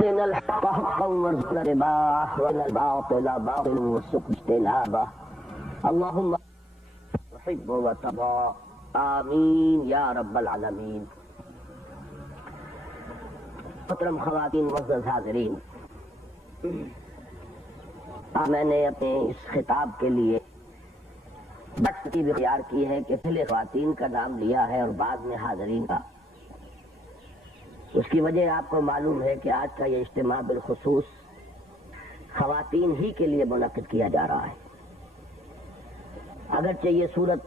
أرنا الحق حقا وارزقنا اتباعه وأرنا الباطل باطلا وارزقنا اجتنابه اللهم تحب وترضى آمین یا رب العالمین۔ محترم خواتین معزز حاضرین، میں نے اپنے اس خطاب کے لیے ترتیب اختیار کی ہے کہ پہلے خواتین کا نام لیا ہے اور بعد میں حاضرین کا۔ اس کی وجہ آپ کو معلوم ہے کہ آج کا یہ اجتماع بالخصوص خواتین ہی کے لیے منعقد کیا جا رہا ہے۔ اگرچہ یہ صورت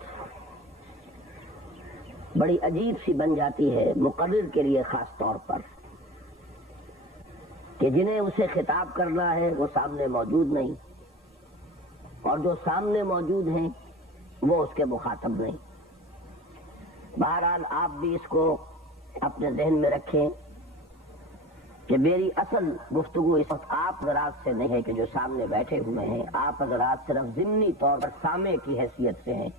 بڑی عجیب سی بن جاتی ہے مقرر کے لیے خاص طور پر کہ جنہیں اسے خطاب کرنا ہے وہ سامنے موجود نہیں، اور جو سامنے موجود ہیں وہ اس کے مخاطب نہیں۔ بہرحال آپ بھی اس کو اپنے ذہن میں رکھیں کہ میری اصل گفتگو اس وقت آپ حضرات سے نہیں ہے کہ جو سامنے بیٹھے ہوئے ہیں، آپ حضرات صرف ضمنی طور پر سامع کی حیثیت سے ہیں،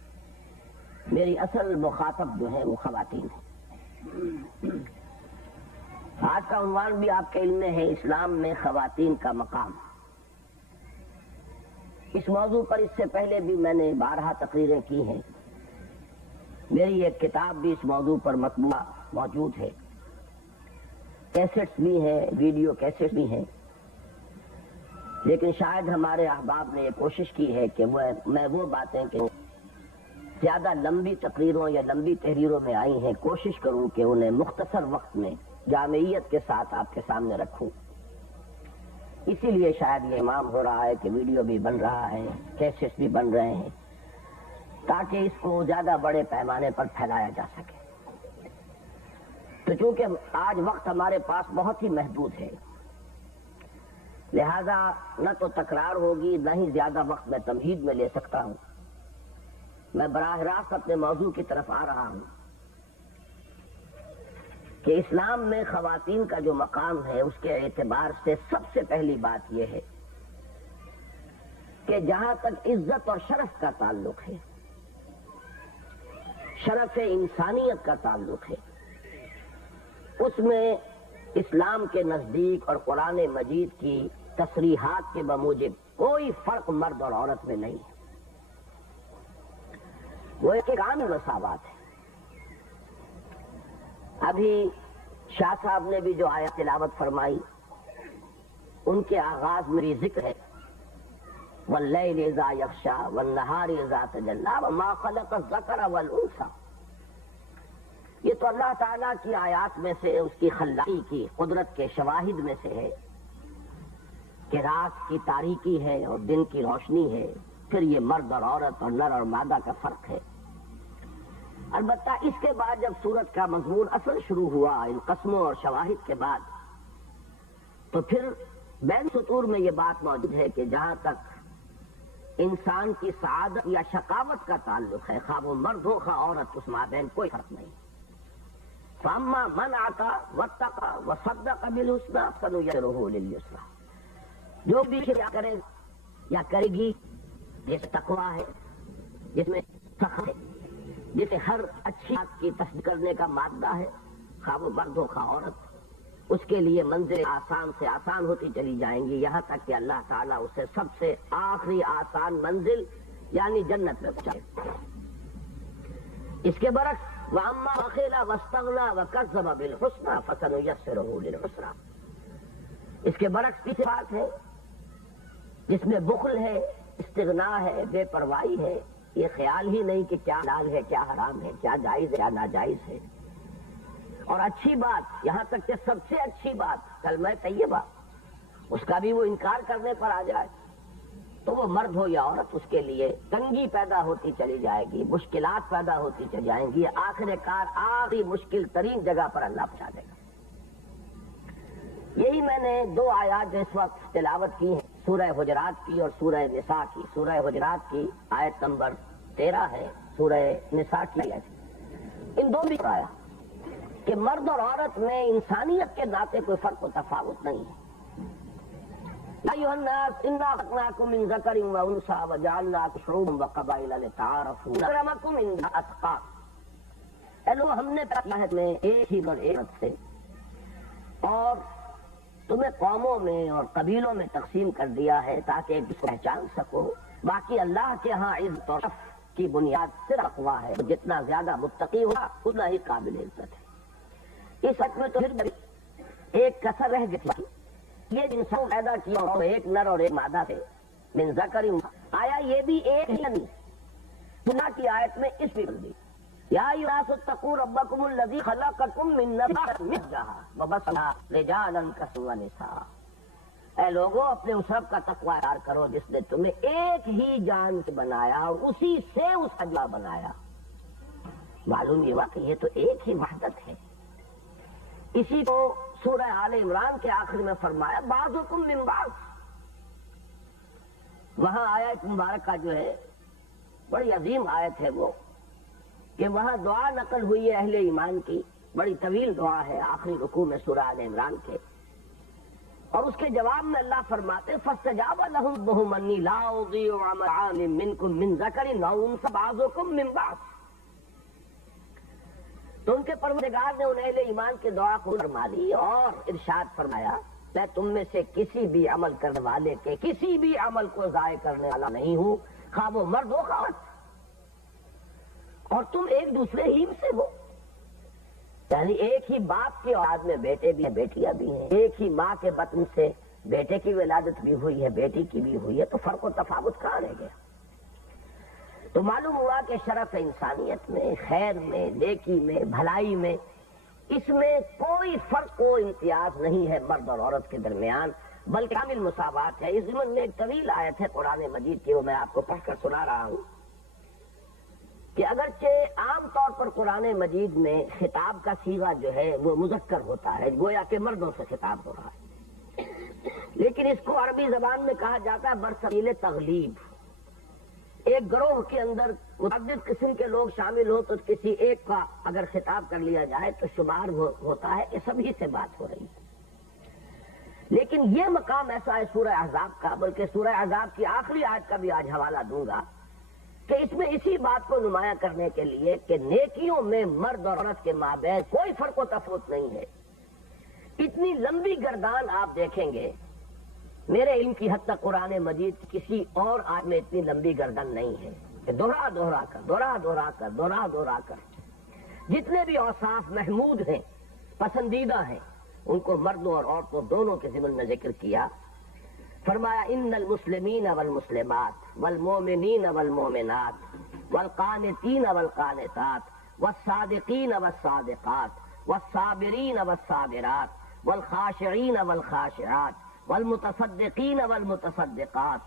میری اصل مخاطب جو ہے وہ خواتین ہیں۔ آج کا عنوان بھی آپ کے علم میں ہے، اسلام میں خواتین کا مقام۔ اس موضوع پر اس سے پہلے بھی میں نے بارہا تقریریں کی ہیں، میری ایک کتاب بھی اس موضوع پر مطبوعہ موجود ہے، کیسٹس بھی ہیں، ویڈیو کیسٹس بھی ہیں، لیکن شاید ہمارے احباب نے یہ کوشش کی ہے کہ میں وہ باتیں کہ زیادہ لمبی تقریروں یا لمبی تحریروں میں آئی ہیں کوشش کروں کہ انہیں مختصر وقت میں جامعیت کے ساتھ آپ کے سامنے رکھوں۔ اسی لیے شاید یہ امام ہو رہا ہے کہ ویڈیو بھی بن رہا ہے، کیسٹس بھی بن رہے ہیں، تاکہ اس کو زیادہ بڑے پیمانے پر پھیلایا جا سکے۔ تو چونکہ آج وقت ہمارے پاس بہت ہی محدود ہے، لہذا نہ تو تکرار ہوگی نہ ہی زیادہ وقت میں تمہید میں لے سکتا ہوں۔ میں براہ راست اپنے موضوع کی طرف آ رہا ہوں کہ اسلام میں خواتین کا جو مقام ہے اس کے اعتبار سے سب سے پہلی بات یہ ہے کہ جہاں تک عزت اور شرف کا تعلق ہے، شرف انسانیت کا تعلق ہے، اس میں اسلام کے نزدیک اور قرآن مجید کی تصریحات کے بموجب کوئی فرق مرد اور عورت میں نہیں ہے، وہ ایک عام مساوات ہے۔ ابھی شاہ صاحب نے بھی جو آیت تلاوت فرمائی ان کے آغاز میں ذکر ہے وَاللَّيْلِ إِذَا يَغْشَى وَالنَّهَارِ إِذَا تَجَلَّى وَمَا خَلَقَ الذَّكَرَ وَالْأُنثَى۔ یہ تو اللہ تعالیٰ کی آیات میں سے، اس کی خلاقی کی قدرت کے شواہد میں سے ہے کہ رات کی تاریکی ہے اور دن کی روشنی ہے، پھر یہ مرد اور عورت اور نر اور مادہ کا فرق ہے۔ البتہ اس کے بعد جب سورت کا مضمون اصل شروع ہوا ان قسموں اور شواہد کے بعد، تو پھر بین سطور میں یہ بات موجود ہے کہ جہاں تک انسان کی سعادت یا شقاوت کا تعلق ہے، خواہ وہ مرد ہو خواہ عورت، اس مابین کوئی فرق نہیں۔ فَأَمَّا مَنْ آتَى وَاتَّقَى وَصَدَّقَ بِالْحُسْنَى فَسَنُيَسِّرُهُ لِلْيُسْرَى۔ جو بھی کیا کرے یا کرے گی جس تقویٰ ہے، جس میں سخاوت ہے، جسے ہر اچھی بات کی تصدیق کرنے کا مادہ ہے، خواہ وہ مرد ہو خواہ عورت، اس کے لیے منزل آسان سے آسان ہوتی چلی جائیں گی، یہاں تک کہ اللہ تعالیٰ اسے سب سے آخری آسان منزل یعنی جنت میں پہنچائے۔ اس کے برعکس وَأَمَّا بَخِلَ وَاسْتَغْنَى وَكَذَّبَ بِالْحُسْنَى فَسَنُيَسِّرُهُ لِلْعُسْرَى۔ اس کے برعکس تیسری بات ہے جس میں بخل ہے، استغنا ہے، بے پرواہی ہے، یہ خیال ہی نہیں کہ کیا حلال ہے کیا حرام ہے، کیا جائز ہے کیا ناجائز ہے، اور اچھی بات یہاں تک کہ سب سے اچھی بات کلمہ طیبہ، اس کا بھی وہ انکار کرنے پر آ جائے تو وہ مرد ہو یا عورت اس کے لیے تنگی پیدا ہوتی چلی جائے گی، مشکلات پیدا ہوتی چلی جائیں گی، آخر کار آخری مشکل ترین جگہ پر اللہ پہنچا دے گا۔ یہی میں نے دو آیات اس وقت تلاوت کی ہیں، سورہ حجرات کی اور سورہ نساء کی۔ سورہ حجرات کی آیت نمبر 13 ہے، سورہ نساء کی آیت، ان دو بھی آیا کہ مرد اور عورت میں انسانیت کے ناطے کوئی فرق و تفاوت نہیں ہے۔ یا ایھا الناس انا خلقناکم من ذکر و انثی وجعلناکم شعوبا وقبائل لتعارفوا اکرمکم عند اتقاکم۔ اے لوگ، ہم نے پیدا کیا ہے تمہیں ایک ہی اور ایک سے، اور تمہیں قوموں میں اور قبیلوں میں تقسیم کر دیا ہے تاکہ ایک دوسرے کو پہچان سکو. باقی اللہ کے ہاں عزت اور شرف کی بنیاد صرف تقویٰ ہے. جتنا زیادہ متقی ہوگا اتنا ہی قابل عزت ہے. اس حق میں تو پھر ایک کسر رہ گئی تھی. یہ انسان پیدا کیا ایک نر اور ایک مادہ سے من ذکر آیا یہ بھی ایک ہی نہیں. گناہ کی آیت میں اس بھی دی یا ایھا الناس اتقوا ربکم الذی خلقکم من نفس واحدۃ وبث منھا رجالا کثیرا ونساء. اے لوگوں اپنے اس رب کا تقوی اختیار کرو جس نے تمہیں ایک ہی جان سے بنایا اور اسی سے اس کا جا بنایا. معلوم یہ ہوا کہ یہ تو ایک ہی وحدت ہے. اسی کو سورہ آل عمران کے آخر میں فرمایا بعضکم من بعض. وہاں آیت مبارکہ جو ہے بڑی عظیم آیت ہے وہ کہ وہاں دعا نقل ہوئی ہے اہل ایمان کی. بڑی طویل دعا ہے آخری رکوع میں سورہ آل عمران کے. اور اس کے جواب میں اللہ فرماتے فاستجاب لهم ربهم انی لا اضیع عمل عامل منکم من ذکر او انثى بعضکم من بعض. تو ان کے پروردگار نے ان اہل ایمان کے دعا کو فرما لی اور ارشاد فرمایا میں تم میں سے کسی بھی عمل کرنے والے کے کسی بھی عمل کو ضائع کرنے والا نہیں ہوں, خواہ وہ مرد ہو خواہ عورت. اور تم ایک دوسرے ہی سے ہو. یعنی ایک ہی باپ کی اولاد میں بیٹے بھی ہیں بیٹیاں بھی ہیں. ایک ہی ماں کے بطن سے بیٹے کی ولادت بھی ہوئی ہے بیٹی کی بھی ہوئی ہے. تو فرق و تفاوت کہاں رہ گیا؟ تو معلوم ہوا کہ شرف انسانیت میں, خیر میں, نیکی میں, بھلائی میں, اس میں کوئی فرق و امتیاز نہیں ہے مرد اور عورت کے درمیان, بلکہ کامل مساوات ہے. اس ضمن میں ایک طویل آیت ہے قرآن مجید کی, وہ میں آپ کو پڑھ کر سنا رہا ہوں کہ اگرچہ عام طور پر قرآن مجید میں خطاب کا صیغہ جو ہے وہ مذکر ہوتا ہے, گویا کہ مردوں سے خطاب ہو رہا ہے, لیکن اس کو عربی زبان میں کہا جاتا ہے برسبیل تغلیب. ایک گروہ کے اندر متعدد قسم کے لوگ شامل ہو تو کسی ایک کا اگر خطاب کر لیا جائے تو شمار ہوتا ہے کہ سبھی سے بات ہو رہی ہے. لیکن یہ مقام ایسا ہے سورہ احزاب کا, بلکہ سورہ احزاب کی آخری آیت کا بھی آج حوالہ دوں گا کہ اس میں اسی بات کو نمایاں کرنے کے لیے کہ نیکیوں میں مرد اور عورت کے مابین کوئی فرق و تفاوت نہیں ہے. اتنی لمبی گردان آپ دیکھیں گے, میرے علم کی حد تک قرآن مجید کسی اور آیت میں اتنی لمبی گردن نہیں ہے کہ دوہرا کر جتنے بھی اوصاف محمود ہیں, پسندیدہ ہیں, ان کو مردوں اور عورتوں دونوں کے ضمن میں ذکر کیا. فرمایا ان المسلمین والمسلمات والمؤمنین والمؤمنات والقانتین والقانتات والصادقین والصادقات والصابرین والصابرات والخاشعین والخاشعات والمتصدقین والمتصدقات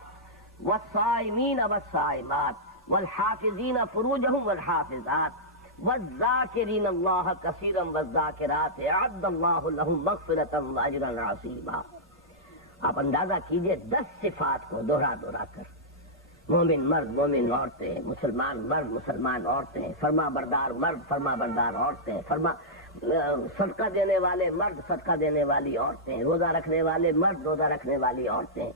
والصائمین والصائمات والحافظین فروجهم والحافظات والذاکرین اللہ کثیرا والذاکرات اعد اللہ لهم مغفرۃ واجرا عظیما. آپ اندازہ کیجئے 10 صفات کو دوہرا کر, مومن مرد مومن عورتیں, مسلمان مرد مسلمان عورتیں, فرما بردار مرد فرما بردار عورتیں, صدقہ دینے والے مرد صدقہ دینے والی عورتیں, روزہ رکھنے والے مرد روزہ رکھنے والی عورتیں,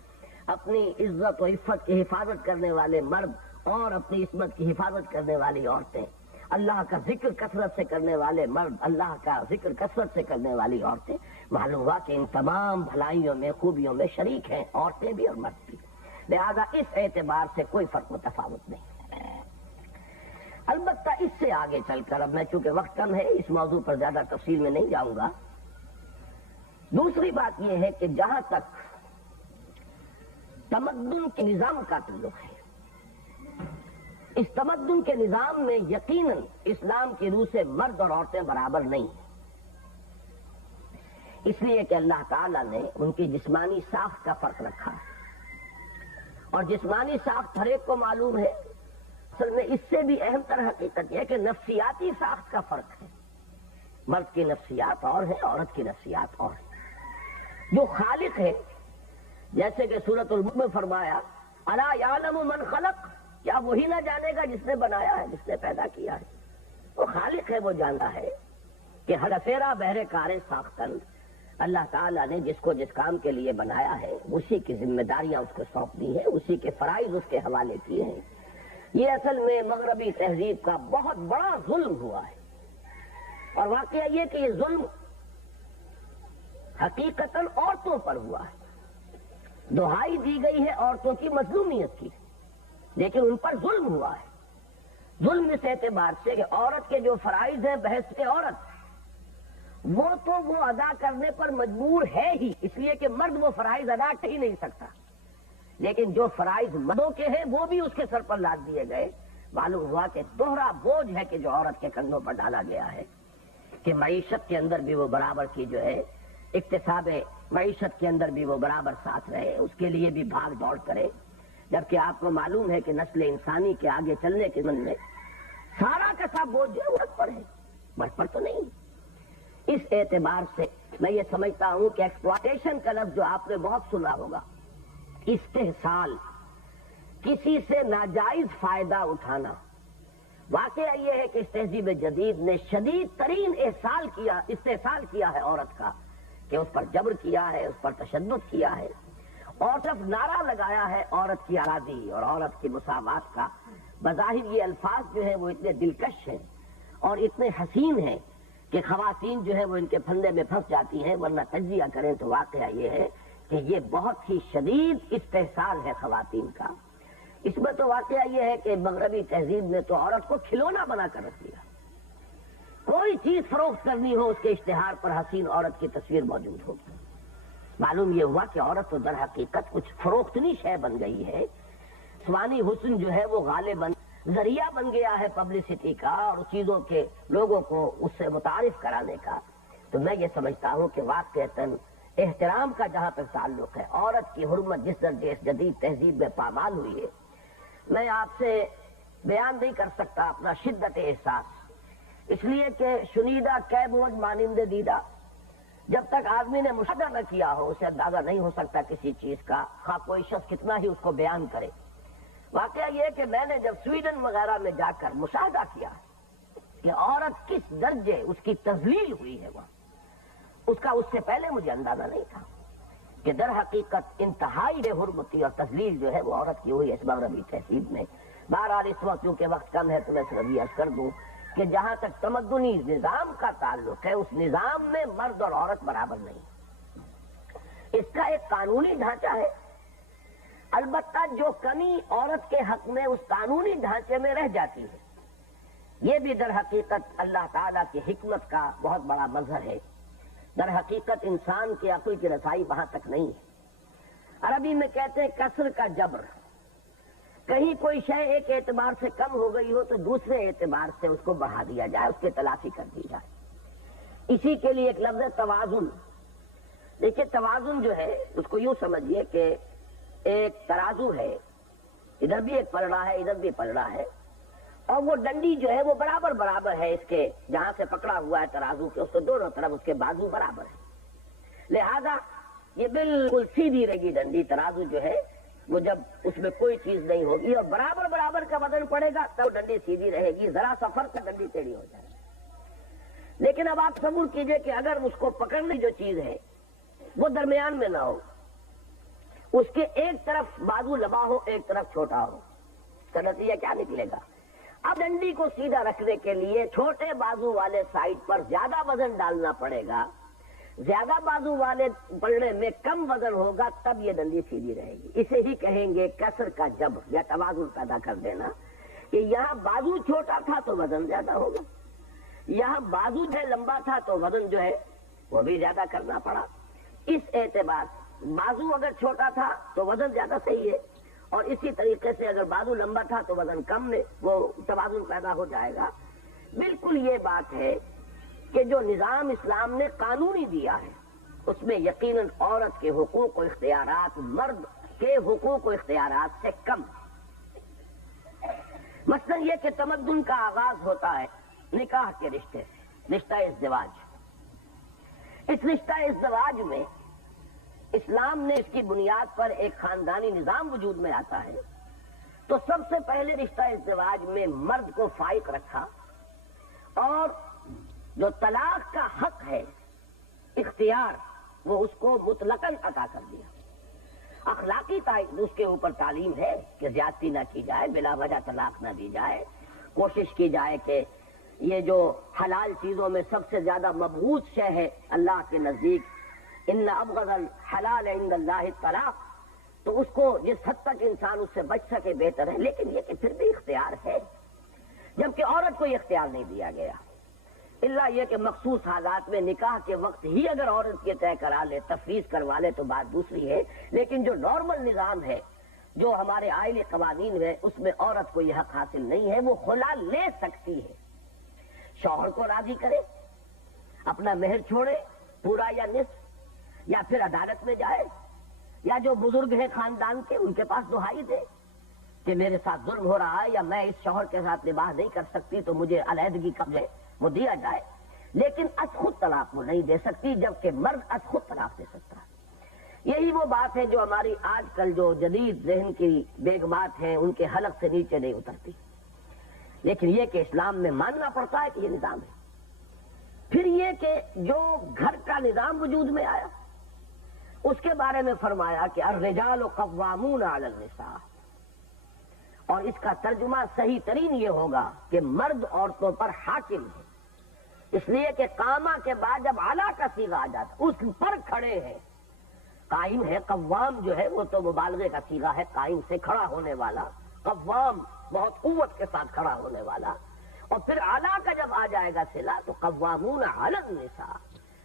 اپنی عزت و عفت کی حفاظت کرنے والے مرد اور اپنی عصمت کی حفاظت کرنے والی عورتیں, اللہ کا ذکر کثرت سے کرنے والے مرد, اللہ کا ذکر کثرت سے کرنے والی عورتیں. معلوم ہوا کہ ان تمام بھلائیوں میں خوبیوں میں شریک ہیں عورتیں بھی اور مرد بھی. لہذا اس اعتبار سے کوئی فرق و تفاوت نہیں. البتہ اس سے آگے چل کر, اب میں چونکہ وقت کم ہے اس موضوع پر زیادہ تفصیل میں نہیں جاؤں گا, دوسری بات یہ ہے کہ جہاں تک تمدن کے نظام کا تعلق ہے, اس تمدن کے نظام میں یقیناً اسلام کی روح سے مرد اور عورتیں برابر نہیں ہیں. اس لیے کہ اللہ تعالیٰ نے ان کی جسمانی ساخت کا فرق رکھا ہے, اور جسمانی ساخت ہر ایک کو معلوم ہے. اصل میں اس سے بھی اہم تر حقیقت یہ ہے کہ نفسیاتی ساخت کا فرق ہے. مرد کی نفسیات اور ہے, عورت کی نفسیات اور ہے. جو خالق ہے, جیسے کہ سورۃ الملک میں فرمایا الا یعلم من خلق, کیا وہی نہ جانے گا جس نے بنایا ہے, جس نے پیدا کیا ہے. وہ خالق ہے, وہ جانتا ہے کہ ہر فیرا بہرے کار ساختن, اللہ تعالیٰ نے جس کو جس کام کے لیے بنایا ہے اسی کی ذمہ داریاں اس کو سونپ دی ہیں, اسی کے فرائض اس کے حوالے کیے ہیں. یہ اصل میں مغربی تہذیب کا بہت بڑا ظلم ہوا ہے, اور واقعہ یہ کہ یہ ظلم حقیقتاً عورتوں پر ہوا ہے، دہائی دی گئی ہے عورتوں کی مظلومیت کی، لیکن ان پر ظلم ہوا ہے۔ ظلم اس اعتبار سے کہ عورت کے جو فرائض ہیں بحث عورت، وہ تو وہ ادا کرنے پر مجبور ہے ہی، اس لیے کہ مرد وہ فرائض ادا کر ہی نہیں سکتا، لیکن جو فرائض مردوں کے ہیں وہ بھی اس کے سر پر لاد دیے گئے۔ معلوم ہوا کہ دوہرا بوجھ ہے کہ جو عورت کے کندھوں پر ڈالا گیا ہے کہ معیشت کے اندر بھی وہ برابر کی جو ہے اکتساب معیشت کے اندر بھی وہ برابر ساتھ رہے، اس کے لیے بھی بھاگ دوڑ کرے، جبکہ آپ کو معلوم ہے کہ نسل انسانی کے آگے چلنے کے من میں سارا کا سب بوجھ جو ہے عورت پر ہے، مرد پر تو نہیں۔ اس اعتبار سے میں یہ سمجھتا ہوں کہ ایکسپلائٹیشن کا لفظ جو آپ نے بہت سنا ہوگا، استحصال، کسی سے ناجائز فائدہ اٹھانا، واقعہ یہ ہے کہ اس تہذیب جدید نے شدید ترین استحصال کیا ہے عورت کا، کہ اس پر جبر کیا ہے، اس پر تشدد کیا ہے، اور صرف نعرہ لگایا ہے عورت کی آزادی اور عورت کی مساوات کا۔ بظاہر یہ الفاظ جو ہیں وہ اتنے دلکش ہیں اور اتنے حسین ہیں کہ خواتین جو ہے وہ ان کے پھندے میں پھنس جاتی ہیں، ورنہ تجزیہ کریں تو واقعہ یہ ہے کہ یہ بہت ہی شدید استحصال ہے خواتین کا۔ اس میں تو واقعہ یہ ہے کہ مغربی تہذیب نے تو عورت کو کھلونا بنا کر رکھ دیا، کوئی چیز فروخت کرنی ہو اس کے اشتہار پر حسین عورت کی تصویر موجود ہوگی۔ معلوم یہ ہوا کہ عورت تو در حقیقت کچھ فروختنی شے بن گئی ہے، سوانی حسن جو ہے وہ غالباً ذریعہ بن گیا ہے پبلسٹی کا اور چیزوں کے لوگوں کو اس سے متعارف کرانے کا۔ تو میں یہ سمجھتا ہوں کہ واقعتاً احترام کا جہاں تک تعلق ہے، عورت کی حرمت جس درجے اس جدید تہذیب میں پامال ہوئی ہے، میں آپ سے بیان نہیں کر سکتا اپنا شدت احساس، اس لیے کہ شنیدہ کہ بوجھ مانند دیدہ، جب تک آدمی نے مشاہدہ نہ کیا ہو اسے اندازہ نہیں ہو سکتا کسی چیز کا، خواہ کوئی شخص کتنا ہی اس کو بیان کرے۔ واقعہ یہ کہ میں نے جب سویڈن وغیرہ میں جا کر مشاہدہ کیا کہ عورت کس درجے اس کی تذلیل ہوئی ہے وہاں، اس کا اس سے پہلے مجھے اندازہ نہیں تھا کہ در حقیقت انتہائی بے حرمتی اور تذلیل جو ہے وہ عورت کی ہوئی ہے اس مغربی تہذیب میں۔ بہرحال اس وقت کیونکہ وقت کم ہے تو میں صرف یہ عرض کر دوں کہ جہاں تک تمدنی نظام کا تعلق ہے، اس نظام میں مرد اور عورت برابر نہیں، اس کا ایک قانونی ڈھانچہ ہے، البتہ جو کمی عورت کے حق میں اس قانونی ڈھانچے میں رہ جاتی ہے، یہ بھی در حقیقت اللہ تعالیٰ کی حکمت کا بہت بڑا مظہر ہے۔ در حقیقت انسان کی عقل کی رسائی وہاں تک نہیں ہے۔ عربی میں کہتے ہیں کسر کا جبر، کہیں کوئی شے ایک اعتبار سے کم ہو گئی ہو تو دوسرے اعتبار سے اس کو بڑھا دیا جائے، اس کی تلافی کر دی جائے۔ اسی کے لیے ایک لفظ ہے توازن۔ دیکھیے توازن جو ہے اس کو یوں سمجھیے کہ ایک ترازو ہے، ادھر بھی ایک پلڑا ہے ادھر بھی پلڑا ہے، اور وہ ڈنڈی جو ہے وہ برابر برابر ہے، اس کے جہاں سے پکڑا ہوا ہے ترازو کے اس کو دونوں طرف اس کے بازو برابر ہے، لہذا یہ بالکل سیدھی رہے گی ڈنڈی۔ ترازو جو ہے وہ جب اس میں کوئی چیز نہیں ہوگی اور برابر برابر کا وزن پڑے گا تب ڈنڈی سیدھی رہے گی، ذرا سا فرق کا ڈنڈی ٹیڑھی ہو جائے گی۔ لیکن اب آپ تصور کیجئے کہ اگر اس کو پکڑنے جو چیز ہے وہ درمیان میں نہ ہو، اس کے ایک طرف بازو لمبا ہو ایک طرف چھوٹا ہو، اس کا نتیجہ کیا نکلے گا؟ اب ڈنڈی کو سیدھا رکھنے کے لیے چھوٹے بازو والے سائڈ پر زیادہ وزن ڈالنا پڑے گا، زیادہ بازو والے پلڑے میں کم وزن ہوگا، تب یہ ڈنڈی سیدھی رہے گی۔ اسے ہی کہیں گے کسر کا جبر یا توازن پیدا کر دینا، کہ یہاں بازو چھوٹا تھا تو وزن زیادہ ہوگا، یہاں بازو جو لمبا تھا تو وزن جو ہے وہ بھی زیادہ کرنا پڑا۔ اس اعتبار بازو اگر چھوٹا تھا تو وزن زیادہ صحیح ہے، اور اسی طریقے سے اگر بازو لمبا تھا تو وزن کم میں وہ توازن پیدا ہو جائے گا۔ بالکل یہ بات ہے کہ جو نظام اسلام نے قانونی دیا ہے اس میں یقیناً عورت کے حقوق و اختیارات مرد کے حقوق و اختیارات سے کم۔ مثلا یہ کہ تمدن کا آغاز ہوتا ہے نکاح کے رشتے سے، رشتہ ازدواج۔ اس رشتہ ازدواج میں اسلام نے اس کی بنیاد پر ایک خاندانی نظام وجود میں آتا ہے، تو سب سے پہلے رشتہ ازدواج میں مرد کو فائق رکھا اور جو طلاق کا حق ہے اختیار وہ اس کو مطلقاً عطا کر دیا۔ اخلاقی اس کے اوپر تعلیم ہے کہ زیادتی نہ کی جائے، بلا وجہ طلاق نہ دی جائے، کوشش کی جائے کہ یہ جو حلال چیزوں میں سب سے زیادہ مبغوض شے ہے اللہ کے نزدیک ان ابغض الحلال عند اللہ الطلاق، تو اس کو جس حد تک انسان اس سے بچ سکے بہتر ہے، لیکن یہ کہ پھر بھی اختیار ہے، جبکہ عورت کو یہ اختیار نہیں دیا گیا، الا یہ کہ مخصوص حالات میں نکاح کے وقت ہی اگر عورت یہ طے کرا لے، تفویض کروا لے تو بات دوسری ہے، لیکن جو نارمل نظام ہے، جو ہمارے آئلی قوانین ہے، اس میں عورت کو یہ حق حاصل نہیں ہے، وہ خلا لے سکتی ہے، شوہر کو راضی کرے، اپنا مہر چھوڑے پورا یا نصف، یا پھر عدالت میں جائے، یا جو بزرگ ہیں خاندان کے ان کے پاس دہائی دے کہ میرے ساتھ ظلم ہو رہا ہے، یا میں اس شوہر کے ساتھ نباہ نہیں کر سکتی تو مجھے علیحدگی کا وہ دیا جائے، لیکن از خود طلاق وہ نہیں دے سکتی، جبکہ مرد از خود طلاق دے سکتا ہے۔ یہی وہ بات ہے جو ہماری آج کل جو جدید ذہن کی بیگمات ہیں ان کے حلق سے نیچے نہیں اترتی، لیکن یہ کہ اسلام میں ماننا پڑتا ہے کہ یہ نظام ہے۔ پھر یہ کہ جو گھر کا نظام وجود میں آیا اس کے بارے میں فرمایا کہ الرجال قوامون علی النساء، اور اس کا ترجمہ صحیح ترین یہ ہوگا کہ مرد عورتوں پر حاکم ہے، اس لیے کہ قامہ کے بعد جب اعلیٰ کا صیغہ آ جاتا اس پر کھڑے ہیں، قائم ہے، قوام جو ہے وہ تو مبالغے کا صیغہ ہے، قائم سے کھڑا ہونے والا، قوام بہت قوت کے ساتھ کھڑا ہونے والا، اور پھر اعلیٰ کا جب آ جائے گا صلہ تو قوامون علی النساء،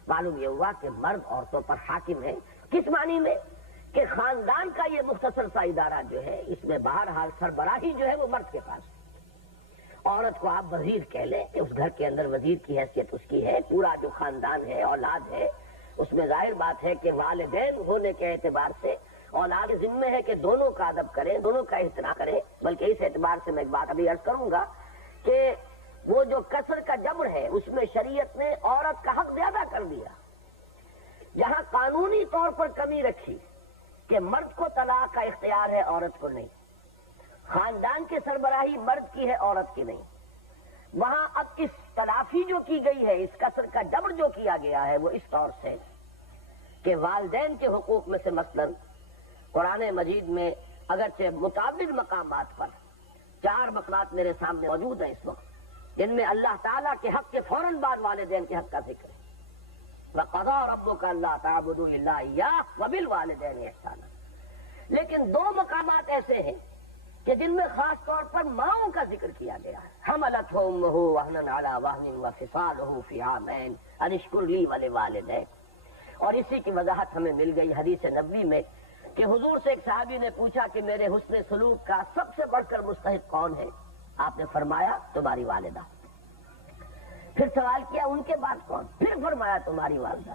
معلوم یہ ہوا کہ مرد عورتوں پر حاکم ہے۔ کس معنی میں؟ کہ خاندان کا یہ مختصر سا ادارہ جو ہے اس میں بہرحال سربراہی جو ہے وہ مرد کے پاس، عورت کو آپ وزیر کہہ لیں کہ اس گھر کے اندر وزیر کی حیثیت اس کی ہے، پورا جو خاندان ہے اولاد ہے اس میں ظاہر بات ہے کہ والدین ہونے کے اعتبار سے اولاد ذمہ ہے کہ دونوں کا ادب کریں، دونوں کا احترام کریں، بلکہ اس اعتبار سے میں ایک بات ابھی عرض کروں گا کہ وہ جو کسر کا جبر ہے اس میں شریعت نے عورت کا حق زیادہ کر دیا، جہاں قانونی طور پر کمی رکھی کہ مرد کو طلاق کا اختیار ہے عورت کو نہیں، خاندان کے سربراہی مرد کی ہے عورت کی نہیں، وہاں اب اس تلافی جو کی گئی ہے، اس کسر کا جبر جو کیا گیا ہے وہ اس طور سے کہ والدین کے حقوق میں سے مثلا قرآن مجید میں اگرچہ متعدد مقامات پر 4 مقامات میرے سامنے موجود ہیں اس وقت جن میں اللہ تعالیٰ کے حق کے فوراً بعد والدین کے حق کا ذکر ہے، وَقَضَىٰ رَبُّكَ أَلَّا تَعْبُدُوا إِلَّا إِيَّاهُ وَبِالْوَالِدَيْنِ إِحْسَانًا، لیکن 2 مقامات ایسے ہیں کہ جن میں خاص طور پر ماؤں کا ذکر کیا گیا ہے، حملتہ امہ وہنا علی وہن وفصالہ فی عامین ان اشکر لی ولوالدیک، اور اسی کی وضاحت ہمیں مل گئی حدیث نبوی میں کہ حضور سے ایک صحابی نے پوچھا کہ میرے حسن سلوک کا سب سے بڑھ کر مستحق کون ہے؟ آپ نے فرمایا تمہاری والدہ، پھر سوال کیا ان کے بعد کون؟ پھر فرمایا تمہاری والدہ،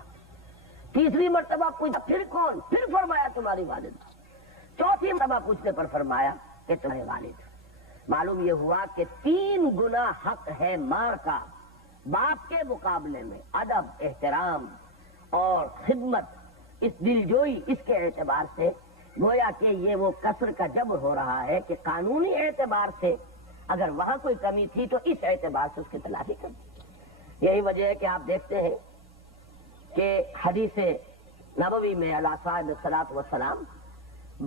تیسری مرتبہ پوچھا پھر کون؟ پھر فرمایا تمہاری والدہ، چوتھی مرتبہ پوچھنے پر فرمایا کہ تمہارے والد۔ معلوم یہ ہوا کہ 3 گنا حق ہے ماں کا باپ کے مقابلے میں، ادب، احترام اور خدمت، اس دلجوئی، اس کے اعتبار سے گویا کہ یہ وہ کسر کا جبر ہو رہا ہے کہ قانونی اعتبار سے اگر وہاں کوئی کمی تھی تو اس اعتبار سے اس کی تلافی کر دی۔ یہی وجہ ہے کہ آپ دیکھتے ہیں کہ حدیث نبوی میں علیہ صاحب الصلاۃ والسلام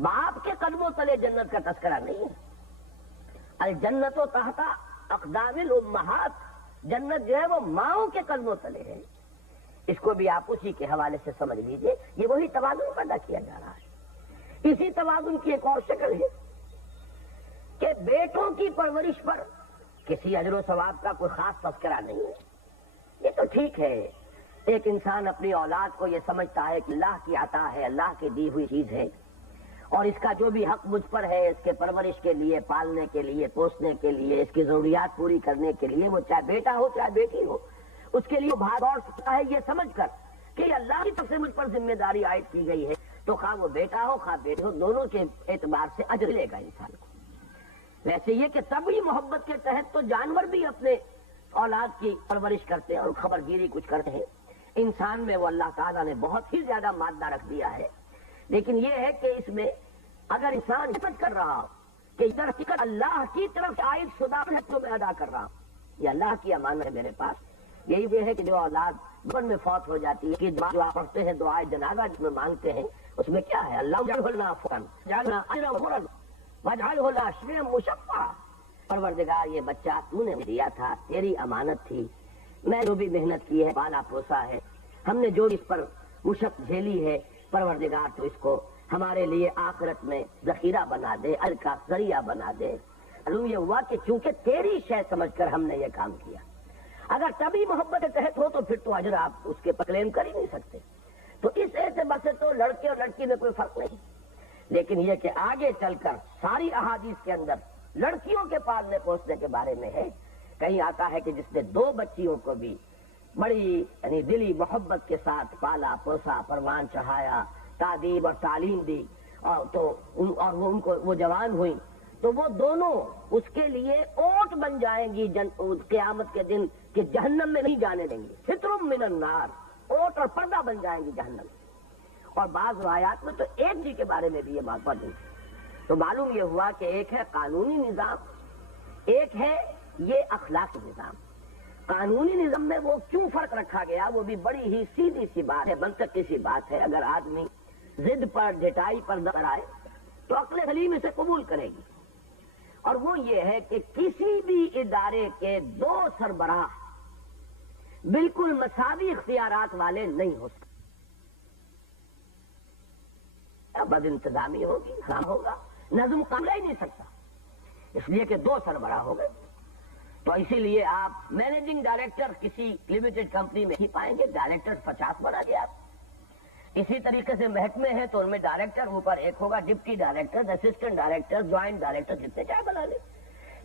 باپ کے قدموں تلے جنت کا تذکرہ نہیں ہے، الجنت و تحت اقدام الامہات، جنت جو ہے وہ ماؤں کے قدموں تلے ہے، اس کو بھی آپ اسی کے حوالے سے سمجھ لیجئے، یہ وہی توازن پیدا کیا جا رہا ہے۔ اسی توازن کی ایک اور شکل ہے کہ بیٹوں کی پرورش پر کسی اجر و ثواب کا کوئی خاص تذکرہ نہیں ہے، یہ تو ٹھیک ہے، ایک انسان اپنی اولاد کو یہ سمجھتا ہے کہ اللہ کی عطا ہے، اللہ کی دی ہوئی چیز ہے، اور اس کا جو بھی حق مجھ پر ہے اس کے پرورش کے لیے، پالنے کے لیے، پوسنے کے لیے، اس کی ضروریات پوری کرنے کے لیے، وہ چاہے بیٹا ہو چاہے بیٹی ہو، اس کے لیے بھاگ دوڑ سکتا ہے یہ سمجھ کر کہ اللہ کی طرف سے مجھ پر ذمہ داری عائد کی گئی ہے، تو خواہ وہ بیٹا ہو خواہ بیٹی ہو، دونوں کے اعتبار سے اجر لے گا انسان کو۔ ویسے یہ کہ طبعی محبت کے تحت تو جانور بھی اپنے اولاد کی پرورش کرتے ہیں اور خبر گیری کچھ کرتے ہیں، انسان میں وہ اللہ تعالیٰ نے بہت ہی زیادہ مادہ رکھ دیا ہے، لیکن یہ ہے کہ اس میں اگر انسان سمجھ کر رہا ہو کہ ادھر حقیقت اللہ کی طرف سے عائد شدہ حقوق میں ادا کر رہا ہوں، یہ اللہ کی امانت ہے میرے پاس۔ یہی وہ ہے کہ جو اولاد بچپن میں فوت ہو جاتی ہے کہ جو آپ پڑھتے ہیں دعائے جنازہ جس میں مانگتے ہیں اس میں کیا ہے؟ اللہ جعلنا فن جعلنا اجرا فرن وجعلہ لا شیئا مشفعا، پروردگار یہ بچہ تو نے دیا تھا، تیری امانت تھی، میں جو بھی محنت کی ہے، پالا پوسا ہے، ہم نے جو اس پر مشق جھیلی ہے، پروردگار تو اس کو ہمارے لیے آخرت میں ذخیرہ بنا دے، اجر کا ذریعہ بنا دے۔ معلوم یہ ہوا کہ چونکہ تیری شے سمجھ کر ہم نے یہ کام کیا، اگر تبھی محبت کے تحت ہو تو پھر تو اجر آپ اس کے کلیم کر ہی نہیں سکتے۔ تو اس اعتبار سے تو لڑکے اور لڑکی میں کوئی فرق نہیں، لیکن یہ کہ آگے چل کر ساری احادیث کے اندر لڑکیوں کے پالنے پوسنے کے بارے میں ہے۔ کہیں آتا ہے کہ جس نے 2 بچیوں کو بھی بڑی یعنی دلی محبت کے ساتھ پالا پوسا، پروان چڑھایا، تعلیم اور تعلیم دی، اور وہ جوان ہوئی، تو وہ دونوں اس کے لیے اوٹ بن جائیں گی قیامت کے دن کہ جہنم میں نہیں جانے دیں گے، سترم من النار، اوٹ اور پردہ بن جائیں گی جہنم۔ اور بعض روایات میں تو ایک جی کے بارے میں بھی یہ بات بات ہوئی۔ تو معلوم یہ ہوا کہ ایک ہے قانونی نظام، ایک ہے یہ اخلاقی نظام۔ قانونی نظام میں وہ کیوں فرق رکھا گیا، وہ بھی بڑی ہی سیدھی سی بات ہے، منطقی سی بات ہے۔ اگر آدمی ضد پر ڈٹائی پر نہ آئے تو عقل سلیم اسے قبول کرے گی، اور وہ یہ ہے کہ کسی بھی ادارے کے 2 سربراہ بالکل مساوی اختیارات والے نہیں ہو سکتے۔ بد انتظامی ہوگی، خراب ہوگا، نظم قائم رہ ہی نہیں سکتا، اس لیے کہ 2 سربراہ ہو گئے۔ تو اسی لیے آپ مینیجنگ ڈائریکٹر کسی لمیٹڈ کمپنی میں ہی پائیں گے، ڈائریکٹر 50 بنا دیا آپ۔ اسی طریقے سے محکمے ہیں تو ان میں ڈائریکٹر اوپر ایک ہوگا، deputy director, assistant director, joint director, جتنے چاہے بنا لیں۔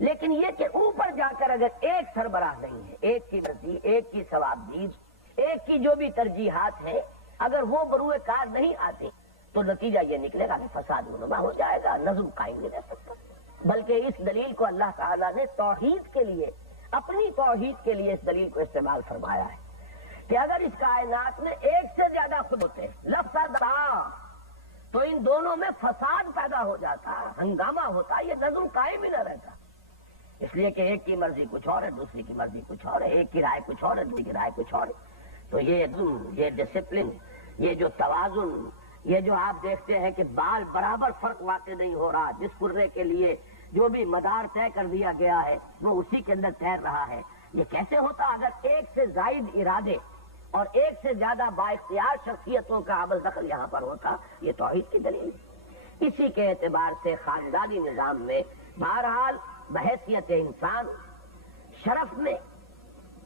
لیکن یہ کہ اوپر جا کر اگر ایک سربراہ نہیں ہے، ایک کی مرضی، ایک کی ثوابدید، ایک کی جو بھی ترجیحات ہیں، اگر وہ بروئے کار نہیں آتی تو نتیجہ یہ نکلے گا کہ فساد رونما ہو جائے گا، نظم قائم نہیں رہ سکتا۔ بلکہ اس دلیل کو اللہ تعالیٰ نے توحید کے لیے، اپنی توحید کے لیے اس دلیل کو استعمال فرمایا ہے کہ اگر اس کائنات میں ایک سے زیادہ خود ہوتے لفظ تو ان دونوں میں فساد پیدا ہو جاتا، ہنگامہ ہوتا، یہ نظم قائم ہی نہ رہتا۔ اس لیے کہ ایک کی مرضی کچھ اور ہے، دوسری کی مرضی کچھ اور ہے، ایک کی رائے کچھ اور ہے، دوسری کی رائے کچھ اور ہے۔ تو یہ ڈسپلن، یہ جو توازن، یہ جو آپ دیکھتے ہیں کہ بال برابر فرق واقع نہیں ہو رہا، جس کرے کے لیے جو بھی مدار طے کر دیا گیا ہے وہ اسی کے اندر تیر رہا ہے، یہ کیسے ہوتا؟ اگر ایک سے زائد ارادے اور ایک سے زیادہ بااختیار شخصیتوں کا عمل دخل یہاں پر ہوتا، یہ توحید کی دلیل۔ اسی کے اعتبار سے خاندانی نظام میں بہرحال بحیثیت انسان شرف میں،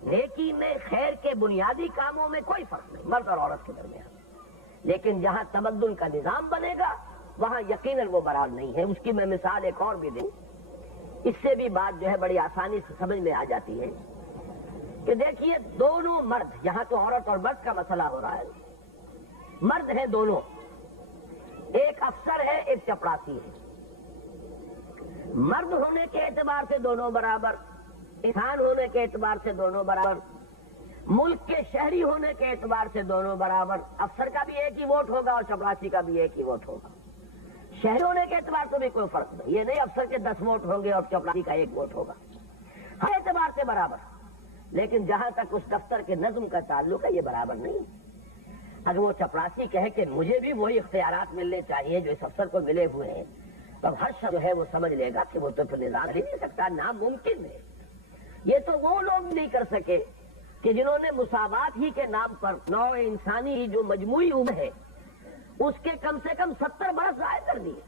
نیکی میں، خیر کے بنیادی کاموں میں کوئی فرق نہیں مرد اور عورت کے درمیان، لیکن جہاں تمدن کا نظام بنے گا وہاں یقیناً وہ برابر نہیں ہے۔ اس کی میں مثال ایک اور بھی دوں، اس سے بھی بات جو ہے بڑی آسانی سے سمجھ میں آ جاتی ہے کہ دیکھیے دونوں مرد، یہاں تو عورت اور مرد کا مسئلہ ہو رہا ہے، مرد ہیں دونوں، ایک افسر ہے ایک چپراسی ہے، مرد ہونے کے اعتبار سے دونوں برابر، انسان ہونے کے اعتبار سے دونوں برابر، ملک کے شہری ہونے کے اعتبار سے دونوں برابر، افسر کا بھی ایک ہی ووٹ ہوگا اور چپراسی کا بھی ایک ہی ووٹ ہوگا۔ شہری ہونے کے اعتبار سے بھی کوئی فرق نہیں، یہ نہیں افسر کے 10 ووٹ ہوں گے اور چپراسی کا 1 ووٹ ہوگا، ہر اعتبار سے برابر۔ لیکن جہاں تک اس دفتر کے نظم کا تعلق ہے یہ برابر نہیں۔ اگر وہ چپراسی کہے کہ مجھے بھی وہی اختیارات ملنے چاہیے جو اس افسر کو ملے ہوئے ہیں، تو ہر شخص جو ہے وہ سمجھ لے گا کہ وہ تو پھر نظام ہی نہیں سکتا، ناممکن ہے۔ یہ تو وہ لوگ نہیں کر سکے کہ جنہوں نے مساوات ہی کے نام پر نوع انسانی جو مجموعی عمر ہے اس کے کم سے کم 70 برس ضائع کر دیے۔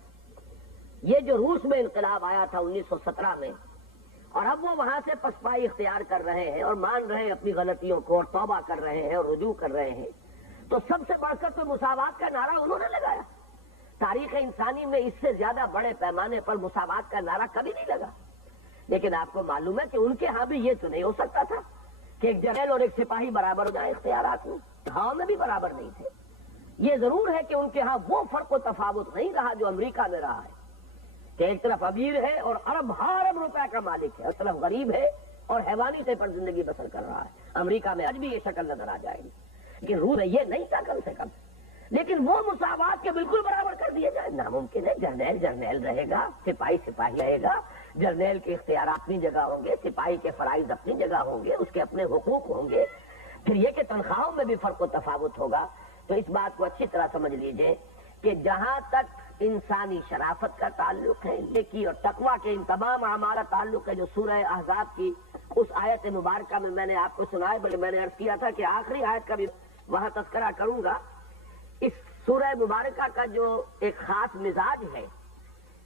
یہ جو روس میں انقلاب آیا تھا 1917 میں، اور اب وہ وہاں سے پسپائی اختیار کر رہے ہیں اور مان رہے ہیں اپنی غلطیوں کو اور توبہ کر رہے ہیں اور رجوع کر رہے ہیں، تو سب سے بڑھ کر تو مساوات کا نعرہ انہوں نے لگایا۔ تاریخ انسانی میں اس سے زیادہ بڑے پیمانے پر مساوات کا نعرہ کبھی نہیں لگا۔ لیکن آپ کو معلوم ہے کہ ان کے ہاں بھی یہ تو نہیں ہو سکتا تھا کہ ایک جنرل اور ایک سپاہی برابر ہو جائیں اختیارات میں، ہاں میں بھی برابر نہیں تھے۔ یہ ضرور ہے کہ ان کے ہاں وہ فرق و تفاوت نہیں رہا جو امریکہ میں رہا ہے کہ ایک طرف امیر ہے اور ارب روپے کا مالک ہے، ایک طرف غریب ہے اور حیوانی سے پر زندگی بسر کر رہا ہے۔ امریکہ میں آج بھی یہ شکل نظر آ جائے گی، لیکن روس میں یہ نہیں تھا کم سے کم۔ لیکن وہ مساوات کے بالکل برابر کر دیے جائے ناممکن ہے۔ جرنیل جرنیل رہے گا، سپاہی سپاہی رہے گا، جرنیل کے اختیارات اپنی جگہ ہوں گے، سپاہی کے فرائض اپنی جگہ ہوں گے، اس کے اپنے حقوق ہوں گے۔ پھر یہ کہ تنخواہوں میں بھی فرق و تفاوت ہوگا۔ تو اس بات کو اچھی طرح سمجھ لیجئے کہ جہاں تک انسانی شرافت کا تعلق ہے، نیکی اور تقوی کے ان تمام اعمال کا تعلق ہے جو سورہ احزاب کی اس آیت مبارکہ میں نے آپ کو سنایا، بلکہ میں نے عرض کیا تھا کہ آخری آیت کا بھی وہاں تذکرہ کروں گا اس سورہ مبارکہ کا جو ایک خاص مزاج ہے،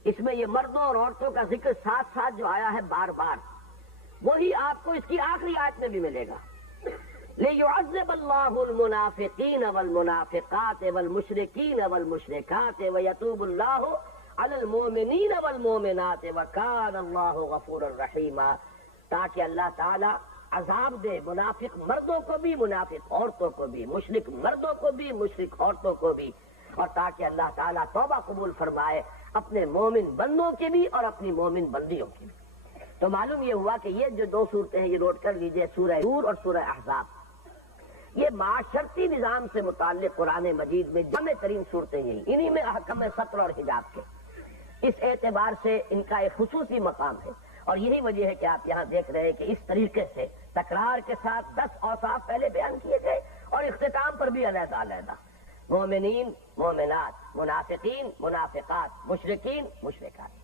اس میں یہ مردوں اور عورتوں کا ذکر ساتھ ساتھ جو آیا ہے بار بار، وہی آپ کو اس کی آخری آیت میں بھی ملے گا۔ لِيُعَذِّبَ اللَّهُ الْمُنَافِقِينَ وَالْمُنَافِقَاتِ وَالْمُشْرِكِينَ وَالْمُشْرِكَاتِ وَيَتُوبُ اللَّهُ عَلَى الْمُؤْمِنِينَ وَالْمُؤْمِنَاتِ وَكَانَ اللَّهُ غَفُورًا رَحِيمًا، تاکہ اللہ تعالیٰ عذاب دے منافق مردوں کو بھی، منافق عورتوں کو بھی، مشرک مردوں کو بھی، مشرک عورتوں کو بھی، اور تاکہ اللہ تعالیٰ توبہ قبول فرمائے اپنے مومن بندوں کے بھی اور اپنی مومن بندیوں کے بھی۔ تو معلوم یہ ہوا کہ یہ جو دو صورتیں ہیں، یہ نوٹ کر لیجئے، سورہ نور اور سورہ احزاب، یہ معاشرتی نظام سے متعلق قرآن مجید میں جامع ترین صورتیں ہیں، انہی میں احکام سطر اور حجاب کے، اس اعتبار سے ان کا ایک خصوصی مقام ہے، اور یہی وجہ ہے کہ آپ یہاں دیکھ رہے ہیں کہ اس طریقے سے تکرار کے ساتھ 10 اوصاف پہلے بیان کیے گئے اور اختتام پر بھی علیحدہ علیحدہ، مومنین، مومنات، منافقین، منافقات، مشرکین، مشرکات۔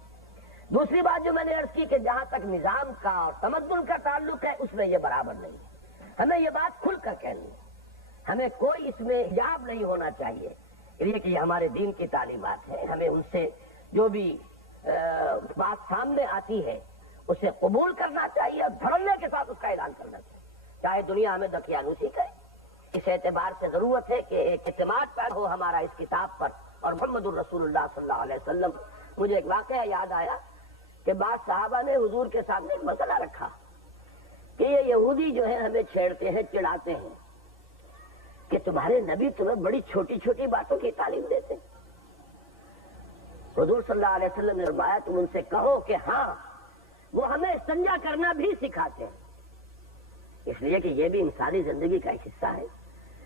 دوسری بات جو میں نے عرض کی کہ جہاں تک نظام کا اور تمدن کا تعلق ہے، اس میں یہ برابر نہیں ہے، ہمیں یہ بات کھل کر کہنی ہے، ہمیں کوئی اس میں حجاب نہیں ہونا چاہیے، اس لیے کہ یہ ہمارے دین کی تعلیمات ہیں، ہمیں ان سے جو بھی بات سامنے آتی ہے اسے قبول کرنا چاہیے اور دھڑلے کے ساتھ اس کا اعلان کرنا چاہیے، چاہے دنیا ہمیں دقیانوسی کرے۔ اس اعتبار سے ضرورت ہے کہ ایک اعتماد پیدا ہو ہمارا اس کتاب پر اور محمد الرسول اللہ صلی اللہ علیہ وسلم۔ مجھے ایک واقعہ یاد آیا کہ بعض صحابہ نے حضور کے سامنے ایک مسئلہ رکھا کہ یہ یہودی جو ہے ہمیں چھیڑتے ہیں، چڑھاتے ہیں کہ تمہارے نبی تمہیں بڑی چھوٹی چھوٹی باتوں کی تعلیم دیتے ہیں۔ حضور صلی اللہ علیہ وسلم نے فرمایا تم ان سے کہو کہ ہاں وہ ہمیں استنجا کرنا بھی سکھاتے ہیں، اس لیے کہ یہ بھی انسانی زندگی کا ایک حصہ ہے،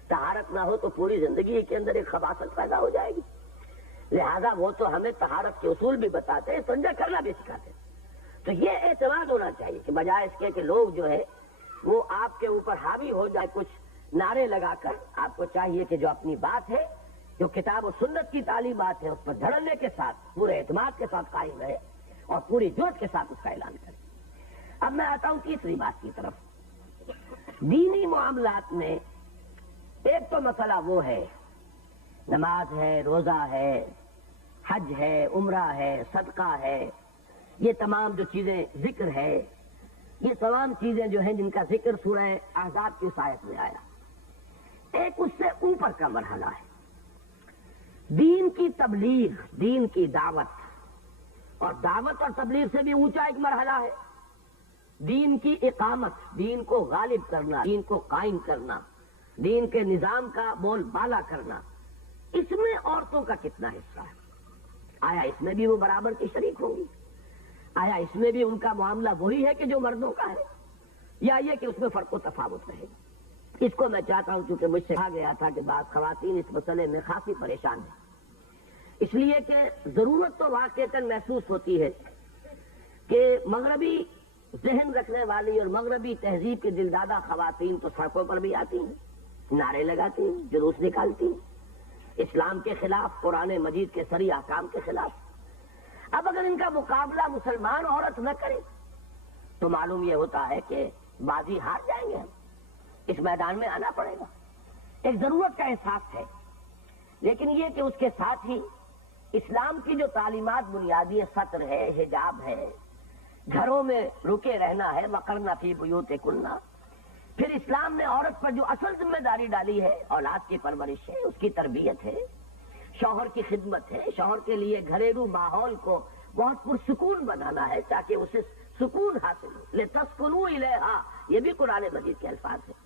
طہارت نہ ہو تو پوری زندگی کے اندر ایک خباثت پیدا ہو جائے گی، لہذا وہ تو ہمیں طہارت کے اصول بھی بتاتے ہیں، استنجا کرنا بھی سکھاتے ہیں۔ تو یہ اعتماد ہونا چاہیے کہ بجائے اس کے کہ لوگ جو ہے وہ آپ کے اوپر حاوی ہو جائے کچھ نعرے لگا کر، آپ کو چاہیے کہ جو اپنی بات ہے، جو کتاب و سنت کی تعلیمات ہے، اس پر دھڑلے کے ساتھ، پورے اعتماد کے ساتھ قائم رہے اور پوری جرأت کے ساتھ اس کا اعلان کرے۔ اب میں آتا ہوں تیسری بات کی طرف۔ دینی معاملات میں ایک تو مسئلہ وہ ہے، نماز ہے، روزہ ہے، حج ہے، عمرہ ہے، صدقہ ہے، یہ تمام جو چیزیں ذکر ہے، یہ تمام چیزیں جو ہیں جن کا ذکر سورہ احزاب کی اس آیت میں آیا، ایک اس سے اوپر کا مرحلہ ہے دین کی تبلیغ، دین کی دعوت، اور دعوت اور تبلیغ سے بھی اونچا ایک مرحلہ ہے دین کی اقامت، دین کو غالب کرنا، دین کو قائم کرنا، دین کے نظام کا بول بالا کرنا۔ اس میں عورتوں کا کتنا حصہ ہے؟ آیا اس میں بھی وہ برابر کی شریک ہوں گی؟ آیا اس میں بھی ان کا معاملہ وہی ہے کہ جو مردوں کا ہے، یا یہ کہ اس میں فرق و تفاوت رہے گا؟ اس کو میں چاہتا ہوں، چونکہ مجھ سے کہا گیا تھا کہ بعض خواتین اس مسئلے میں خاصی پریشان ہیں، اس لیے کہ ضرورت تو واقعتاً محسوس ہوتی ہے کہ مغربی ذہن رکھنے والی اور مغربی تہذیب کے دلدادہ خواتین تو سڑکوں پر بھی آتی ہیں، نعرے لگاتی ہیں، جلوس نکالتی ہیں، اسلام کے خلاف، قرآن مجید کے صریح احکام کے خلاف۔ اب اگر ان کا مقابلہ مسلمان عورت نہ کرے تو معلوم یہ ہوتا ہے کہ بازی ہار جائیں گے، ہم اس میدان میں آنا پڑے گا۔ ایک ضرورت کا احساس ہے، لیکن یہ کہ اس کے ساتھ ہی اسلام کی جو تعلیمات بنیادی سطر ہے، حجاب ہے، گھروں میں رکے رہنا ہے، وقرنا فی بیوتکن، پھر اسلام نے عورت پر جو اصل ذمہ داری ڈالی ہے، اولاد کی پرورش ہے، اس کی تربیت ہے، شوہر کی خدمت ہے، شوہر کے لیے گھریلو ماحول کو بہت پرسکون بنانا ہے تاکہ اسے سکون حاصل ہو، لتسکنوا الیہا، یہ بھی قرآن مجید کے الفاظ ہیں،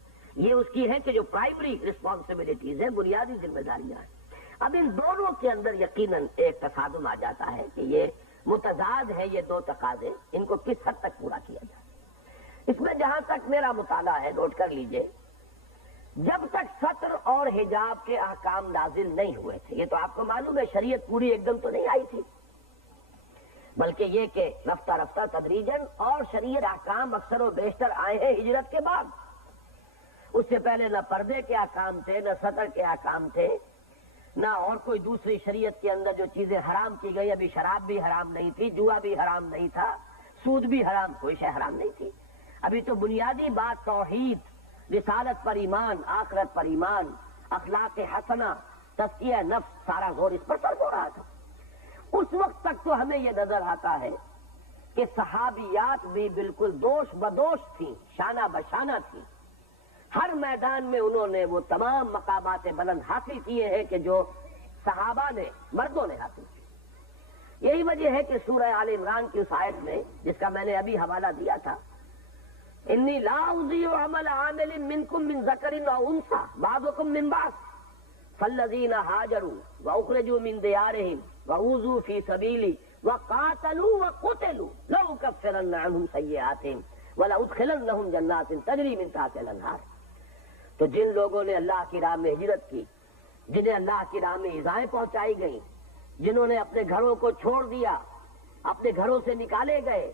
یہ اس کی ہے کہ جو پرائمری رسپانسبلٹیز ہیں، بنیادی ذمہ داریاں ہیں۔ اب ان دونوں کے اندر یقیناً ایک تصادم آ جاتا ہے کہ یہ متضاد ہے، یہ دو تقاضے، ان کو کس حد تک پورا کیا جائے۔ اس میں جہاں تک میرا مطالعہ ہے، نوٹ کر لیجئے، جب تک سطر اور حجاب کے احکام نازل نہیں ہوئے تھے، یہ تو آپ کو معلوم ہے شریعت پوری ایک دم تو نہیں آئی تھی، بلکہ یہ کہ رفتہ رفتہ تدریجاً، اور شریعت احکام اکثر و بیشتر آئے ہیں ہجرت کے بعد۔ اس سے پہلے نہ پردے کے احکام تھے، نہ سطر کے احکام تھے، نہ اور کوئی دوسری شریعت کے اندر جو چیزیں حرام کی گئی، ابھی شراب بھی حرام نہیں تھی، جوا بھی حرام نہیں تھا، سود بھی حرام، کوئی شے حرام نہیں تھی۔ ابھی تو بنیادی بات توحید، رسالت پر ایمان، آخرت پر ایمان، اخلاق حسنہ، تزکیہ نفس سارا غور اس پر صرف ہو رہا تھا۔ اس وقت تک تو ہمیں یہ نظر آتا ہے کہ صحابیات بھی بالکل دوش بدوش تھیں، شانہ بشانہ تھیں، ہر میدان میں انہوں نے وہ تمام مقامات بلند حاصل کیے ہیں کہ جو صحابہ نے، مردوں نے حاصل کیے۔ یہی وجہ ہے کہ سورہ آل عمران کی اس آیت میں، جس کا میں نے ابھی حوالہ دیا تھا، انی لا اضیع عمل عامل منکم من ذکر و انثی بعضکم من بعض فالذین ہاجروا واخرجوا من دیارہم واوذوا فی سبیلی وقاتلوا وقتلوا لأکفرن عنہم سیئاتہم ولأدخلنہم جنات تجری من تحتہا الانہار۔ تو جن لوگوں نے اللہ کی راہ میں ہجرت کی، جنہیں اللہ کی راہ میں ایذائیں پہنچائی گئیں، جنہوں نے اپنے گھروں کو چھوڑ دیا، اپنے گھروں سے نکالے گئے،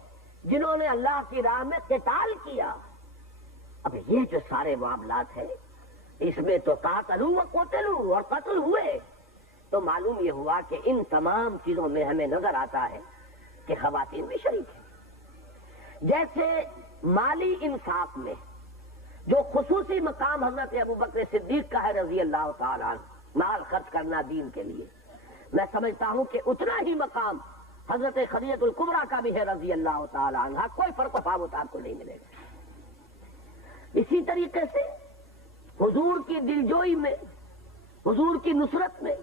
جنہوں نے اللہ کی راہ میں قتال کیا، اب یہ جو سارے معاملات ہیں اس میں تو قاتلوا وقتلوا اور قتل ہوئے، تو معلوم یہ ہوا کہ ان تمام چیزوں میں ہمیں نظر آتا ہے کہ خواتین بھی شریک ہیں۔ جیسے مالی انفاق میں جو خصوصی مقام حضرت ابوبکر صدیق کا ہے رضی اللہ تعالیٰ عنہ، مال خرچ کرنا دین کے لیے، میں سمجھتا ہوں کہ اتنا ہی مقام حضرت خدیجہ الکبریٰ کا بھی ہے رضی اللہ تعالیٰ عنہ، کوئی فرق و تفاوت آپ کو نہیں ملے گا۔ اسی طریقے سے حضور کی دلجوئی میں، حضور کی نصرت میں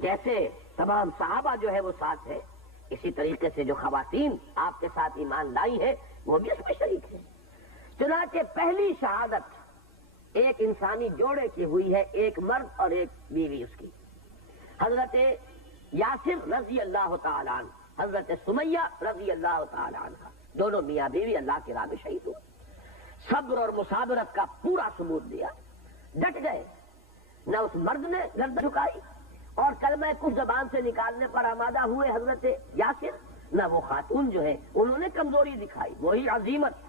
جیسے تمام صحابہ جو ہے وہ ساتھ ہے، اسی طریقے سے جو خواتین آپ کے ساتھ ایمان لائی ہیں وہ بھی اس میں شریک ہیں۔ چنانچہ پہلی شہادت ایک انسانی جوڑے کی ہوئی ہے، ایک مرد اور ایک بیوی اس کی، حضرت یاسر رضی اللہ تعالیٰ عنہ، حضرت سمیہ رضی اللہ تعالیٰ عنہ، دونوں میاں بیوی اللہ کی راہ میں شہید ہوئے، صبر اور مصابرت کا پورا ثبوت دیا، ڈٹ گئے، نہ اس مرد نے گردن جھکائی اور کلمہ کفر زبان سے نکالنے پر آمادہ ہوئے حضرت یاسر، نہ وہ خاتون جو ہے انہوں نے کمزوری دکھائی، وہی عظیمت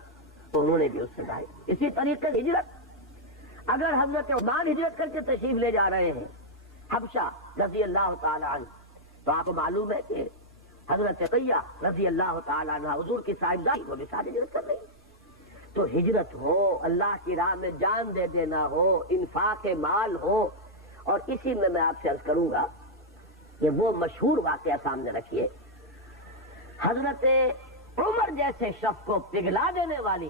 تو انہوں نے بھی اس سے دکھائی۔ اسی طریقے سے ہجرت، اگر حضرت عثمان ہجرت کر کے تشریف لے جا رہے ہیں حبشہ رضی اللہ تعالیٰ عنہ، تو آپ کو معلوم ہے کہ حضرت رقیہ رضی اللہ تعالیٰ عنہ حضور کی صاحبزادی وہ بھی ساتھ ہجرت کر رہی ہے۔ تو ہجرت ہو، اللہ کی راہ میں جان دے دینا ہو، انفاق مال ہو، اور اسی میں آپ سے عرض کروں گا کہ وہ مشہور واقعہ سامنے رکھیے، حضرت عمر جیسے شخص کو پگھلا دینے والی،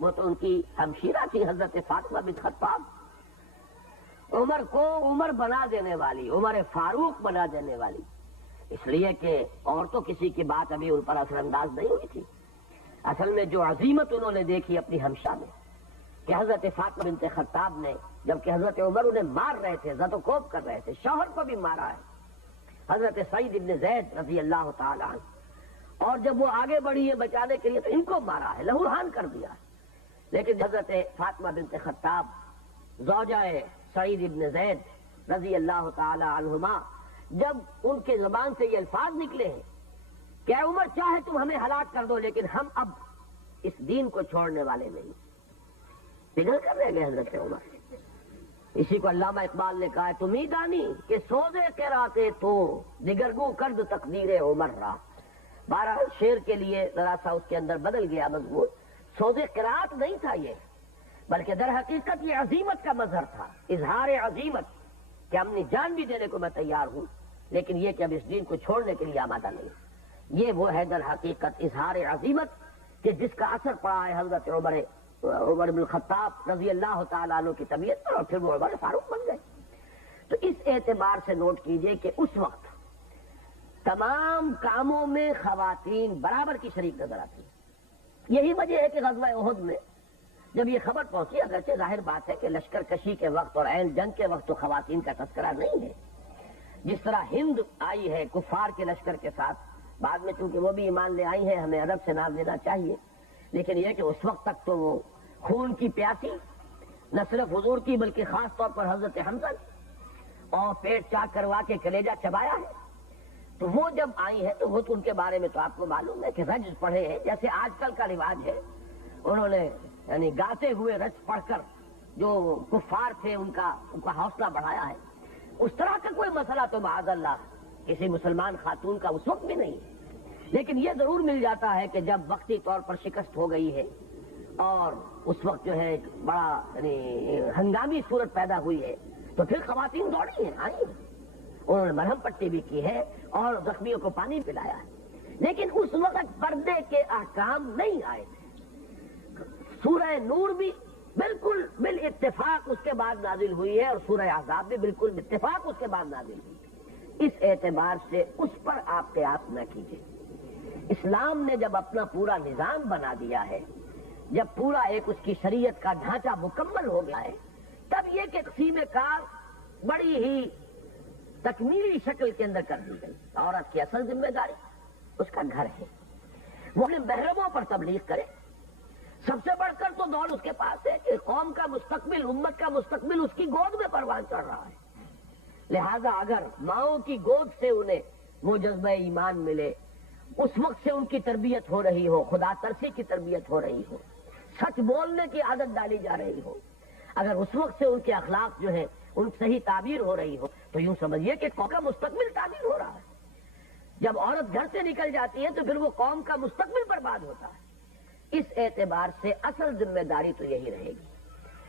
وہ تو ان کی ہمشیرہ تھی حضرت فاطمہ بنت خطاب، عمر کو عمر بنا دینے والی، عمر فاروق بنا دینے والی، اس لیے کہ اور تو کسی کی بات ابھی ان پر اثر انداز نہیں ہوئی تھی۔ اصل میں جو عظیمت انہوں نے دیکھی اپنی ہمشہ میں کہ حضرت فاطمہ بنت خطاب نے، جبکہ حضرت عمر انہیں مار رہے تھے، زد و کوب کر رہے تھے، شوہر کو بھی مارا ہے، حضرت سعید ابن زید رضی اللہ تعالیٰ عنہ، اور جب وہ آگے بڑھی ہے بچانے کے لیے تو ان کو مارا ہے، لہوحان کر دیا، لیکن حضرت فاطمہ بنت خطاب زوجہ سعید ابن زید رضی اللہ تعالی عنہما، جب ان کے زبان سے یہ الفاظ نکلے ہیں کہ اے عمر چاہے تم ہمیں ہلاک کر دو لیکن ہم اب اس دین کو چھوڑنے والے نہیں، پگھل کر رہ گئے حضرت عمر۔ اسی کو علامہ اقبال نے کہا ہے تم ہی دانی کہ سوزے کے راتے تو دگرگو کرد تقدیر عمر را۔ بہرحال شعر کے لیے ذرا سا اس کے اندر بدل گیا مضمون، سوزے قرات نہیں تھا یہ، بلکہ در حقیقت یہ عظیمت کا مظہر تھا، اظہار عظیمت کہ اپنی جان بھی دینے کو میں تیار ہوں لیکن یہ کہ اب اس دین کو چھوڑنے کے لیے آمادہ نہیں۔ یہ وہ ہے در حقیقت اظہار عظیمت کہ جس کا اثر پڑا ہے حضرت عمر بن الخطاب رضی اللہ تعالیٰ عنہ کی طبیعت پر، اور پھر وہ عمر فاروق بن گئے۔ تو اس اعتبار سے نوٹ کیجئے کہ اس وقت تمام کاموں میں خواتین برابر کی شریک نظر آتی ہیں۔ یہی وجہ ہے کہ غزوہ احد میں جب یہ خبر پہنچی، اگرچہ ظاہر بات ہے کہ لشکر کشی کے وقت اور عین جنگ کے وقت تو خواتین کا تذکرہ نہیں ہے، جس طرح ہند آئی ہے کفار کے لشکر کے ساتھ، بعد میں چونکہ وہ بھی ایمان لے آئی ہیں، ہمیں ادب سے نام لینا چاہیے، لیکن یہ کہ اس وقت تک تو وہ خون کی پیاسی نہ صرف حضور کی بلکہ خاص طور پر حضرت حمزہ کی، اور پیٹ چاک کروا کے کلیجہ چبایا ہے، تو وہ جب آئی ہے تو وہ تو ان کے بارے میں تو آپ کو معلوم ہے کہ رجز پڑھے ہیں، جیسے آج کل کا رواج ہے، انہوں نے یعنی گاتے ہوئے رجز پڑھ کر جو کفار تھے ان کا حوصلہ بڑھایا ہے، اس طرح کا کوئی مسئلہ تو معاذ اللہ کسی مسلمان خاتون کا اس وقت بھی نہیں ہے، لیکن یہ ضرور مل جاتا ہے کہ جب وقتی طور پر شکست ہو گئی ہے اور اس وقت جو ہے ایک بڑا یعنی ہنگامی صورت پیدا ہوئی ہے تو پھر خواتین دوڑی ہیں، آئی ہیں، انہوں نے مرہم پٹی بھی کی ہے اور زخمیوں کو پانی پلایا ہے، لیکن اس وقت پردے کے احکام نہیں آئے تھے۔ سورہ نور بھی بالکل بالاتفاق اس کے بعد نازل ہوئی ہے، اور سورہ احزاب بھی بالکل اتفاق اس کے بعد نازل ہوئی ہے۔ اس اعتبار سے اس پر آپ قیاس نہ کیجیے۔ اسلام نے جب اپنا پورا نظام بنا دیا ہے، جب پورا ایک اس کی شریعت کا ڈھانچہ مکمل ہو گیا ہے، تب یہ کہ تقسیم کار بڑی ہی تکمیلی شکل کے اندر کر دی گئی۔ عورت کی اصل ذمہ داری اس کا گھر ہے، وہ اپنے محرموں پر تبلیغ کرے۔ سب سے بڑھ کر تو دور اس کے پاس ہے کہ قوم کا مستقبل، امت کا مستقبل اس کی گود میں پروان چڑھ رہا ہے۔ لہذا اگر ماؤں کی گود سے انہیں وہ جذبہ ایمان ملے، اس وقت سے ان کی تربیت ہو رہی ہو، خدا ترسی کی تربیت ہو رہی ہو، سچ بولنے کی عادت ڈالی جا رہی ہو، اگر اس وقت سے ان کے اخلاق جو ہے ان صحیح تعبیر ہو رہی ہو، تو یوں سمجھیے کہ قوم کا مستقبل تعبیر ہو رہا ہے۔ جب عورت گھر سے نکل جاتی ہے تو پھر وہ قوم کا مستقبل برباد ہوتا ہے۔ اس اعتبار سے اصل ذمہ داری تو یہی رہے گی،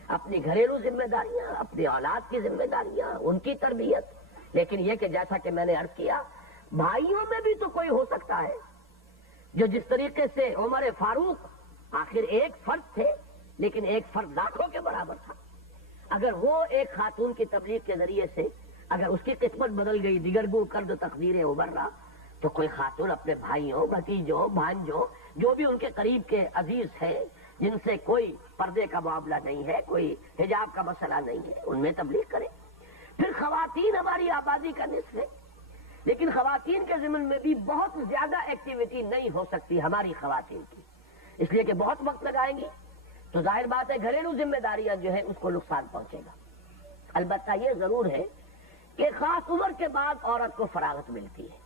اپنی گھریلو ذمہ داریاں، اپنی اولاد کی ذمہ داریاں، ان کی تربیت۔ لیکن یہ کہ جیسا کہ میں نے عرض کیا، بھائیوں میں بھی تو کوئی ہو سکتا ہے جو جس طریقے سے عمر فاروق آخر ایک فرد تھے لیکن ایک فرد لاکھوں کے برابر تھا، اگر وہ ایک خاتون کی تبلیغ کے ذریعے سے اگر اس کی قسمت بدل گئی، دیگرگو کرد تقدیریں ابھر رہا، تو کوئی خاتون اپنے بھائیوں، بھتیجوں، بھانجوں، جو بھی ان کے قریب کے عزیز ہیں، جن سے کوئی پردے کا معاملہ نہیں ہے، کوئی حجاب کا مسئلہ نہیں ہے، ان میں تبلیغ کرے۔ پھر خواتین ہماری آبادی کا نصف ہے، لیکن خواتین کے ضمن میں بھی بہت زیادہ ایکٹیویٹی نہیں ہو سکتی ہماری خواتین کی، اس لیے کہ بہت وقت لگائیں گی تو ظاہر بات ہے گھریلو ذمہ داریاں جو ہے اس کو نقصان پہنچے گا۔ البتہ یہ ضرور ہے کہ خاص عمر کے بعد عورت کو فراغت ملتی ہے،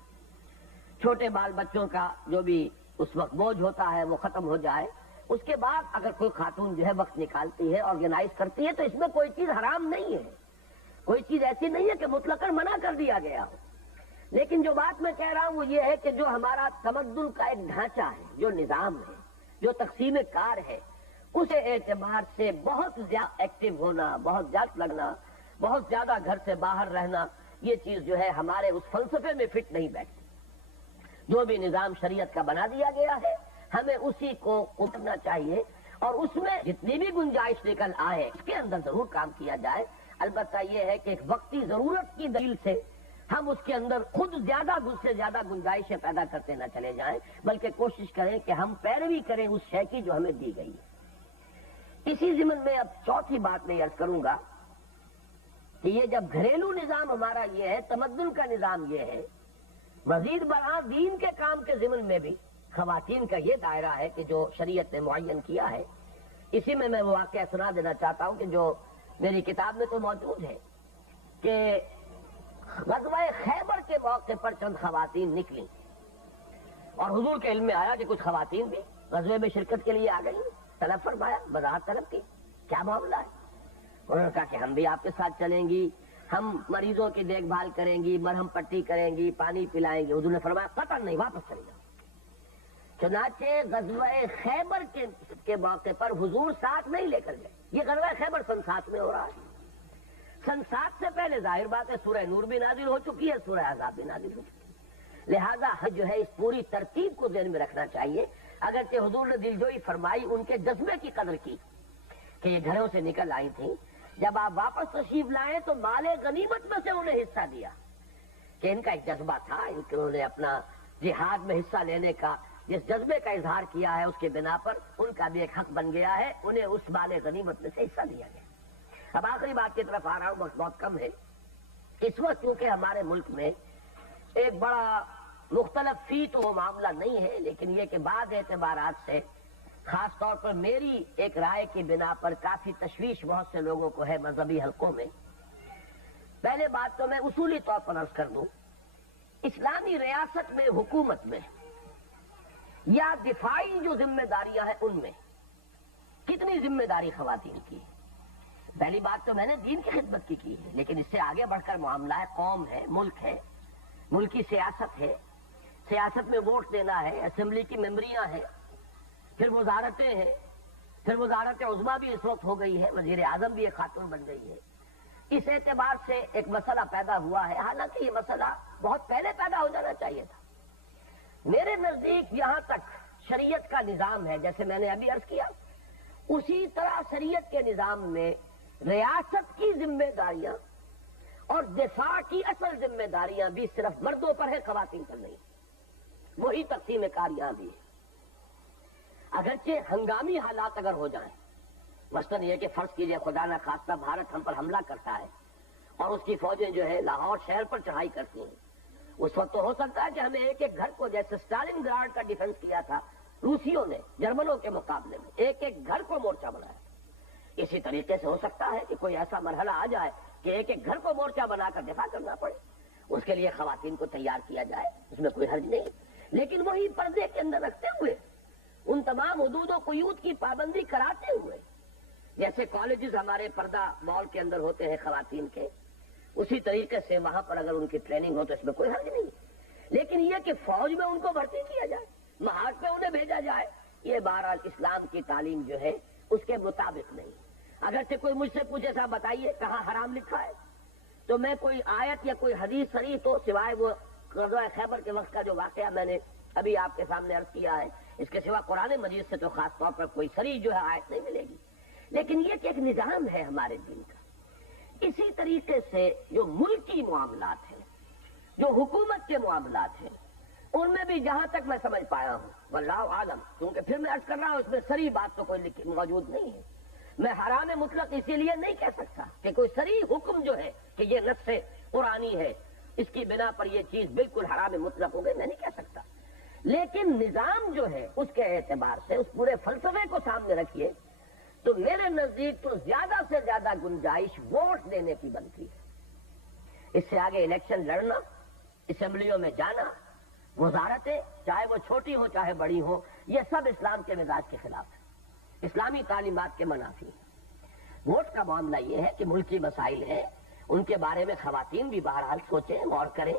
چھوٹے بال بچوں کا جو بھی اس وقت بوجھ ہوتا ہے وہ ختم ہو جائے، اس کے بعد اگر کوئی خاتون جو ہے وقت نکالتی ہے، آرگنائز کرتی ہے، تو اس میں کوئی چیز حرام نہیں ہے، کوئی چیز ایسی نہیں ہے کہ مطلقاً منع کر دیا گیا ہو۔ لیکن جو بات میں کہہ رہا ہوں وہ یہ ہے کہ جو ہمارا تمدن کا ایک ڈھانچہ ہے، جو نظام ہے، جو تقسیم کار ہے، اس اعتبار سے بہت زیادہ ایکٹیو ہونا، بہت زیادہ لگنا، بہت زیادہ گھر سے باہر رہنا، یہ چیز جو ہے ہمارے اس فلسفے میں فٹ نہیں بیٹھتی۔ جو بھی نظام شریعت کا بنا دیا گیا ہے ہمیں اسی کو کرنا چاہیے، اور اس میں جتنی بھی گنجائش نکل آئے اس کے اندر ضرور کام کیا جائے۔ البتہ یہ ہے کہ ایک وقتی ضرورت کی دلیل سے ہم اس کے اندر خود زیادہ سے زیادہ گنجائشیں پیدا کرتے نہ چلے جائیں، بلکہ کوشش کریں کہ ہم پیروی کریں اس شے کی جو ہمیں دی گئی ہے۔ اسی ضمن میں اب چوتھی بات میں عرض کروں گا کہ یہ جب گھریلو نظام ہمارا یہ ہے، تمدن کا نظام یہ ہے، مزید برآں دین کے کام کے ضمن میں بھی خواتین کا یہ دائرہ ہے کہ جو شریعت نے معین کیا ہے۔ اسی میں وہ واقعہ سنا دینا چاہتا ہوں کہ جو میری کتاب میں تو موجود ہے کہ غزوہ خیبر کے موقع پر چند خواتین نکلی اور حضور کے علم میں آیا کہ کچھ خواتین بھی غزوے میں شرکت کے لیے آ گئی، طلب فرمایا، وضاحت طلب کی، کیا معاملہ ہے؟ انہوں نے کہا کہ ہم بھی آپ کے ساتھ چلیں گی، ہم مریضوں کی دیکھ بھال کریں گی، مرہم پٹی کریں گی، پانی پلائیں گے۔ حضور نے فرمایا قطعاً نہیں، واپس چلے جاؤ۔ چنانچہ غزوہ خیبر کے موقع پر حضور ساتھ نہیں لے کر گئے۔ یہ غزوہ خیبر سن 7 میں ہو رہا ہے۔ سن 7 سے پہلے ظاہر بات ہے سورہ نور بھی نازل ہو چکی ہے، سورہ احزاب بھی نازل ہو چکی ہے، لہذا جو ہے اس پوری ترتیب کو ذہن میں رکھنا چاہیے۔ اگرچہ حضور نے دلجوئی فرمائی، ان کے جذبے کی قدر کی کہ یہ گھروں سے نکل آئی تھیں، جب آپ واپس تشریف لائے تو مال غنیمت میں سے انہیں حصہ دیا، کہ ان کا ایک جذبہ تھا، انہوں نے اپنا جہاد میں حصہ لینے کا جس جذبے کا اظہار کیا ہے اس کے بنا پر ان کا بھی ایک حق بن گیا ہے، انہیں اس مال غنیمت میں سے حصہ دیا گیا۔ اب آخری بات کی طرف آ رہا ہوں، وقت بہت کم ہے۔ اس وقت چونکہ ہمارے ملک میں ایک بڑا مختلف فی تو وہ معاملہ نہیں ہے، لیکن یہ کہ بعض اعتبارات سے خاص طور پر میری ایک رائے کی بنا پر کافی تشویش بہت سے لوگوں کو ہے مذہبی حلقوں میں۔ پہلے بات تو میں اصولی طور پر عرض کر دوں، اسلامی ریاست میں، حکومت میں یا دفاعی جو ذمہ داریاں ہیں ان میں کتنی ذمہ داری خواتین کی ہے؟ پہلی بات تو میں نے دین کی خدمت کی ہے، لیکن اس سے آگے بڑھ کر معاملہ ہے، قوم ہے، ملک ہے، ملکی سیاست ہے، سیاست میں ووٹ دینا ہے، اسمبلی کی ممبریاں ہیں، پھر وزارتیں ہیں، پھر وزارت عظمیٰ بھی اس وقت ہو گئی ہے، وزیر اعظم بھی ایک خاتون بن گئی ہے، اس اعتبار سے ایک مسئلہ پیدا ہوا ہے، حالانکہ یہ مسئلہ بہت پہلے پیدا ہو جانا چاہیے تھا۔ میرے نزدیک یہاں تک شریعت کا نظام ہے، جیسے میں نے ابھی عرض کیا، اسی طرح شریعت کے نظام میں ریاست کی ذمہ داریاں اور دفاع کی اصل ذمہ داریاں بھی صرف مردوں پر ہے، خواتین پر نہیں۔ وہی تقسیم کار یہاں بھی ہے۔ اگرچہ ہنگامی حالات اگر ہو جائیں، مثلاً یہ کہ فرض کیجئے خدا نہ خواستہ بھارت ہم پر حملہ کرتا ہے اور اس کی فوجیں جو ہے لاہور شہر پر چڑھائی کرتی ہیں، اس وقت تو ہو سکتا ہے کہ ہمیں ایک ایک گھر کو، جیسے اسٹالن گراڈ کا ڈیفنس کیا تھا روسیوں نے جرمنوں کے مقابلے میں، ایک ایک گھر کو مورچہ بنایا، اسی طریقے سے ہو سکتا ہے کہ کوئی ایسا مرحلہ آ جائے کہ ایک ایک گھر کو مورچہ بنا کر دفاع کرنا پڑے، اس کے لیے خواتین کو تیار کیا جائے، اس میں کوئی حرج نہیں، لیکن وہی پردے کے اندر رکھتے ہوئے، ان تمام حدود و قیود کی پابندی کراتے ہوئے، جیسے کالجز ہمارے پردہ مال کے اندر ہوتے ہیں خواتین کے، اسی طریقے سے وہاں پر اگر ان کی ٹریننگ ہو تو اس میں کوئی حرج نہیں، لیکن یہ کہ فوج میں ان کو بھرتی کیا جائے، محاذ میں انہیں بھیجا جائے، یہ بہرحال اسلام کی تعلیم جو ہے اس کے مطابق نہیں۔ اگرچہ کوئی مجھ سے پوچھے صاحب بتائیے کہاں حرام لکھا ہے، تو میں کوئی آیت یا کوئی حدیث صریح تو سوائے وہ غزوہ خیبر کے وقت کا جو واقعہ میں نے ابھی آپ کے سامنے عرض کیا ہے، اس کے سوا قرآن مجید سے تو خاص طور پر کوئی صریح جو ہے آیت نہیں ملے گی، لیکن یہ کہ ایک نظام ہے ہمارے دین کا۔ اسی طریقے سے جو ملکی معاملات ہیں، جو حکومت کے معاملات ہیں، ان میں بھی جہاں تک میں سمجھ پایا ہوں واللہ عالم، کیونکہ پھر میں عرض کر رہا ہوں اس میں صریح بات تو کوئی موجود نہیں ہے، میں حرام مطلق اسی لیے نہیں کہہ سکتا کہ کوئی صریح حکم جو ہے کہ یہ نص قرآنی ہے، اس کی بنا پر یہ چیز بالکل حرام مطلق ہو گئی، میں نہیں کہہ سکتا، لیکن نظام جو ہے اس کے اعتبار سے اس پورے فلسفے کو سامنے رکھیے تو میرے نزدیک تو زیادہ سے زیادہ گنجائش ووٹ دینے کی بنتی ہے۔ اس سے آگے الیکشن لڑنا، اسمبلیوں میں جانا، وزارتیں چاہے وہ چھوٹی ہو چاہے بڑی ہو، یہ سب اسلام کے مزاج کے خلاف ہے، اسلامی تعلیمات کے منافی ہے۔ ووٹ کا معاملہ یہ ہے کہ ملکی مسائل ہیں، ان کے بارے میں خواتین بھی بہرحال سوچیں، غور کریں،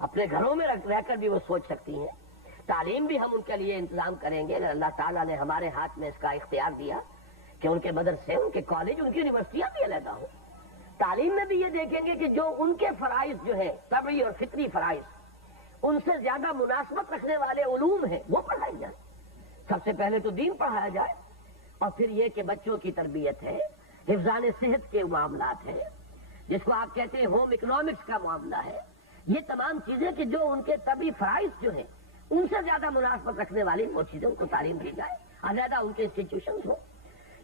اپنے گھروں میں رہ کر بھی وہ سوچ سکتی ہیں۔ تعلیم بھی ہم ان کے لیے انتظام کریں گے، اللہ تعالیٰ نے ہمارے ہاتھ میں اس کا اختیار دیا کہ ان کے مدرسے، ان کے کالج، ان کی یونیورسٹیاں بھی علیحدہ ہوں۔ تعلیم میں بھی یہ دیکھیں گے کہ جو ان کے فرائض جو ہیں طبعی اور فطری فرائض، ان سے زیادہ مناسبت رکھنے والے علوم ہیں وہ پڑھائی جائیں۔ سب سے پہلے تو دین پڑھایا جائے، اور پھر یہ کہ بچوں کی تربیت ہے، حفظان صحت کے معاملات ہیں، جس کو آپ کہتے ہیں ہوم اکنامکس کا معاملہ ہے، یہ تمام چیزیں کہ جو ان کے طبعی فرائض جو ہیں ان سے زیادہ مناسبت رکھنے والی وہ چیزیں ان کو تعلیم دی جائے، علیحدہ ان کے انسٹیٹیوشنز ہوں۔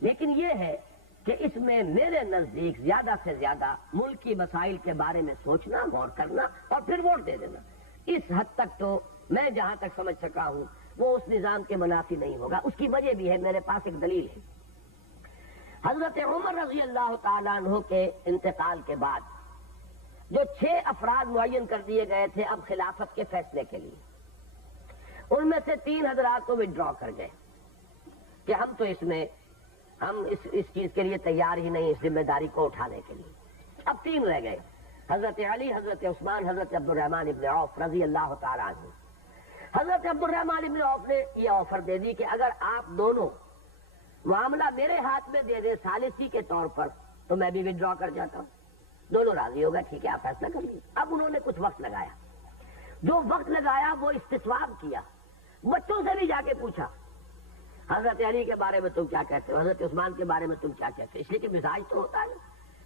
لیکن یہ ہے کہ اس میں میرے نزدیک زیادہ سے زیادہ ملکی مسائل کے بارے میں سوچنا، غور کرنا اور پھر ووٹ دے دینا، اس حد تک تو میں جہاں تک سمجھ سکا ہوں وہ اس نظام کے منافی نہیں ہوگا۔ اس کی وجہ بھی ہے، میرے پاس ایک دلیل ہے۔ حضرت عمر رضی اللہ تعالیٰ عنہ کے انتقال کے بعد جو 6 افراد معین کر دیے گئے تھے اب خلافت کے فیصلے کے لیے، ان میں سے 3 حضرات کو وڈرا کر گئے کہ ہم تو ہم اس چیز کے لیے تیار ہی نہیں، اس ذمہ داری کو اٹھانے کے لیے۔ اب 3 رہ گئے، حضرت علی، حضرت عثمان، حضرت عبد الرحمن ابن عوف رضی اللہ تعالیٰ عنہ۔ حضرت عبد الرحمن ابن عوف نے یہ آفر دے دی کہ اگر آپ دونوں معاملہ میرے ہاتھ میں دے دیں ثالثی کے طور پر تو میں بھی وڈرا کر جاتا ہوں۔ دونوں راضی ہو گئے، ٹھیک ہے آپ فیصلہ کر لیجیے۔ اب انہوں نے کچھ وقت لگایا، جو وقت لگایا وہ استصواب کیا، بچوں سے بھی جا کے پوچھا حضرت علی کے بارے میں تم کیا کہتے ہو، حضرت عثمان کے بارے میں تم کیا کہتے ہو، اس لیے کہ مزاج تو ہوتا ہے،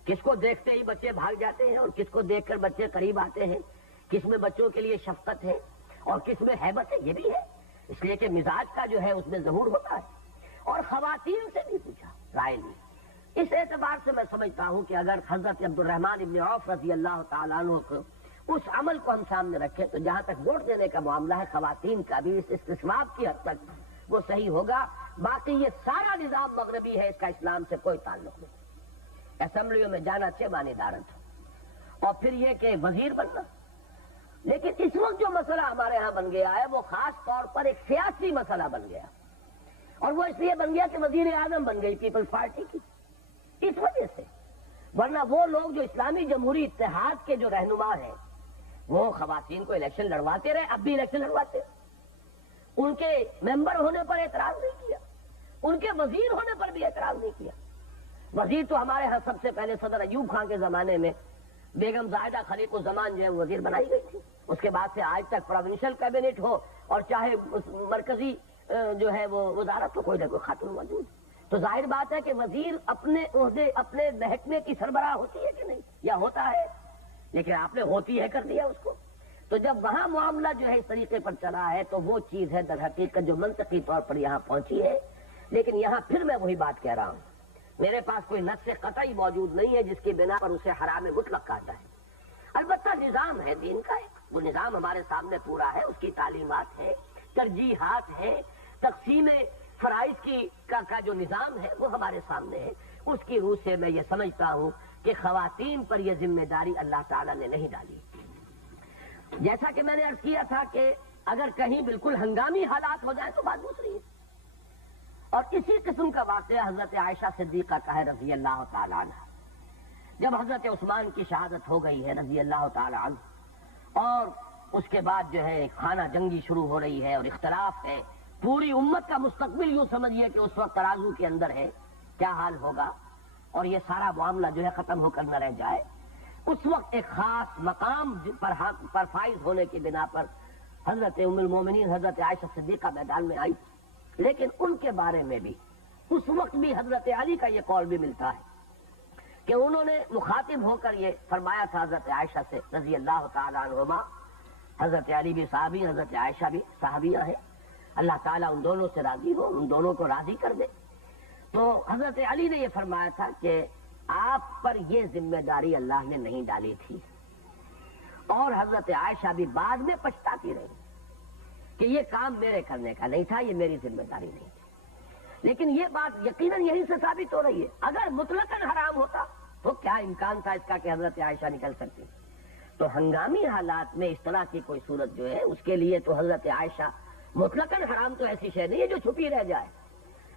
کس کو دیکھتے ہی بچے بھاگ جاتے ہیں اور کس کو دیکھ کر بچے قریب آتے ہیں، کس میں بچوں کے لیے شفقت ہے اور کس میں ہیبت ہے، یہ بھی ہے، اس لیے کہ مزاج کا جو ہے اس میں ظہور ہوتا ہے۔ اور خواتین سے بھی پوچھا، رائے لی۔ اس اعتبار سے میں سمجھتا ہوں کہ اگر حضرت عبد الرحمن ابن عوف رضی اللہ تعالیٰ عنہ کو اس عمل کو ہم سامنے رکھیں تو جہاں تک ووٹ دینے کا معاملہ ہے خواتین کا بھی اس استصواب کی حد تک وہ صحیح ہوگا۔ باقی یہ سارا نظام مغربی ہے، اس کا اسلام سے کوئی تعلق نہیں۔ اسمبلیوں میں جانا 6 معنی دارت ہو، اور پھر یہ کہ وزیر بننا۔ لیکن اس وقت جو مسئلہ ہمارے ہاں بن گیا ہے وہ خاص طور پر ایک سیاسی مسئلہ بن گیا، اور وہ اس لیے بن گیا کہ وزیر اعظم بن گئی پیپلز پارٹی کی، اس وجہ سے۔ ورنہ وہ لوگ جو اسلامی جمہوری اتحاد کے جو رہنما ہیں وہ خواتین کو الیکشن لڑواتے رہے، اب بھی الیکشن لڑواتے، ان کے ممبر ہونے پر اعتراض نہیں کیا، ان کے وزیر ہونے پر بھی اعتراض نہیں کیا، وزیر تو ہمارے ہاں سب سے پہلے صدر ایوب خان کے زمانے میں بیگم زاہدہ خلیق الزمان جو ہے وزیر بنائی گئی تھی. اس کے بعد سے آج تک پروونشل کیبنٹ ہو اور چاہے مرکزی جو ہے وہ وزارت تو کوئی نہ کوئی خاتون موجود. تو ظاہر بات ہے کہ وزیر اپنے عہدے اپنے محکمے کی سربراہ ہوتی ہے کہ نہیں, یا ہوتا ہے, لیکن آپ نے ہوتی ہے کر دیا اس کو. تو جب وہاں معاملہ جو ہے اس طریقے پر چلا ہے تو وہ چیز ہے در حقیقت جو منطقی طور پر یہاں پہنچی ہے. لیکن یہاں پھر میں وہی بات کہہ رہا ہوں, میرے پاس کوئی نص قطعی موجود نہیں ہے جس کی بنا پر اسے حرام مطلق کہا جائے. البتہ نظام ہے دین کا ایک, وہ نظام ہمارے سامنے پورا ہے, اس کی تعلیمات ہے, ترجیحات ہے, تقسیم فرائض کی کا جو نظام ہے وہ ہمارے سامنے ہے. اس کی روح سے میں یہ سمجھتا ہوں کہ خواتین پر یہ ذمہ داری اللہ تعالیٰ نے نہیں ڈالی. جیسا کہ میں نے عرض کیا تھا کہ اگر کہیں بالکل ہنگامی حالات ہو جائیں تو بات دوسری ہے. اور اسی قسم کا واقعہ حضرت عائشہ صدیقہ کا ہے رضی اللہ تعالیٰ عنہ. جب حضرت عثمان کی شہادت ہو گئی ہے رضی اللہ تعالیٰ عنہ, اور اس کے بعد جو ہے خانہ جنگی شروع ہو رہی ہے اور اختلاف ہے, پوری امت کا مستقبل یوں سمجھیے کہ اس وقت ترازو کے اندر ہے, کیا حال ہوگا, اور یہ سارا معاملہ جو ہے ختم ہو کر نہ رہ جائے. اس وقت ایک خاص مقام پر فائز ہونے کی بنا پر حضرت ام المومنین حضرت عائشہ صدیقہ میدان میں آئی. لیکن ان کے بارے میں بھی اس وقت بھی حضرت علی کا یہ قول بھی ملتا ہے کہ انہوں نے مخاطب ہو کر یہ فرمایا تھا حضرت عائشہ سے رضی اللہ تعالیٰ عنہما. حضرت علی بھی صحابی, حضرت عائشہ بھی صحابیہ ہے, اللہ تعالیٰ ان دونوں سے راضی ہو, ان دونوں کو راضی کر دے. تو حضرت علی نے یہ فرمایا تھا کہ آپ پر یہ ذمہ داری اللہ نے نہیں ڈالی تھی, اور حضرت عائشہ بھی بعد میں پچھتاتی رہی کہ یہ کام میرے کرنے کا نہیں تھا, یہ میری ذمہ داری نہیں تھی. لیکن یہ بات یقیناً یہیں سے ثابت ہو رہی ہے, اگر مطلقاً حرام ہوتا تو کیا امکان تھا اس کا کہ حضرت عائشہ نکل سکتی. تو ہنگامی حالات میں اس طرح کی کوئی صورت جو ہے اس کے لیے تو حضرت عائشہ مطلقاً حرام تو ایسی شے نہیں ہے جو چھپی رہ جائے.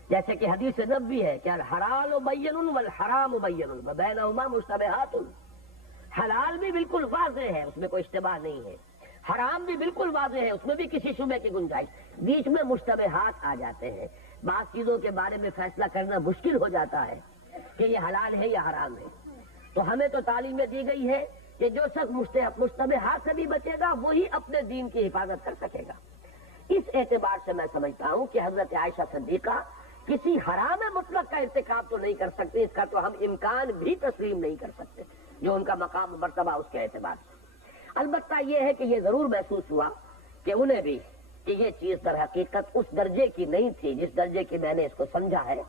جیسے کہ حدیث نبوی ہے کہ الحلال بین والحرام بین وبینہما مشتبہات. حلال بھی بالکل واضح ہے, اس میں کوئی اشتباہ نہیں ہے, حرام بھی بالکل واضح ہے, اس میں بھی کسی شبہ کی گنجائش, بیچ میں مشتبہات آ جاتے ہیں. بعض چیزوں کے بارے میں فیصلہ کرنا مشکل ہو جاتا ہے کہ یہ حلال ہے یا حرام ہے. تو ہمیں تو تعلیمیں دی گئی ہے کہ جو شخص مشتبہات سے بھی بچے گا وہی اپنے دین کی حفاظت کر سکے گا. اس اعتبار سے میں سمجھتا ہوں کہ حضرت عائشہ صدیقہ کسی حرام مطلق کا ارتکاب تو نہیں کر سکتے, اس کا تو ہم امکان بھی تسلیم نہیں کر سکتے جو ان کا مقام و مرتبہ اس کے اعتبار سے. البتہ یہ ہے کہ یہ ضرور محسوس ہوا کہ انہیں بھی کہ یہ چیز در حقیقت اس درجے کی نہیں تھی جس درجے کی میں نے اس کو سمجھا ہے,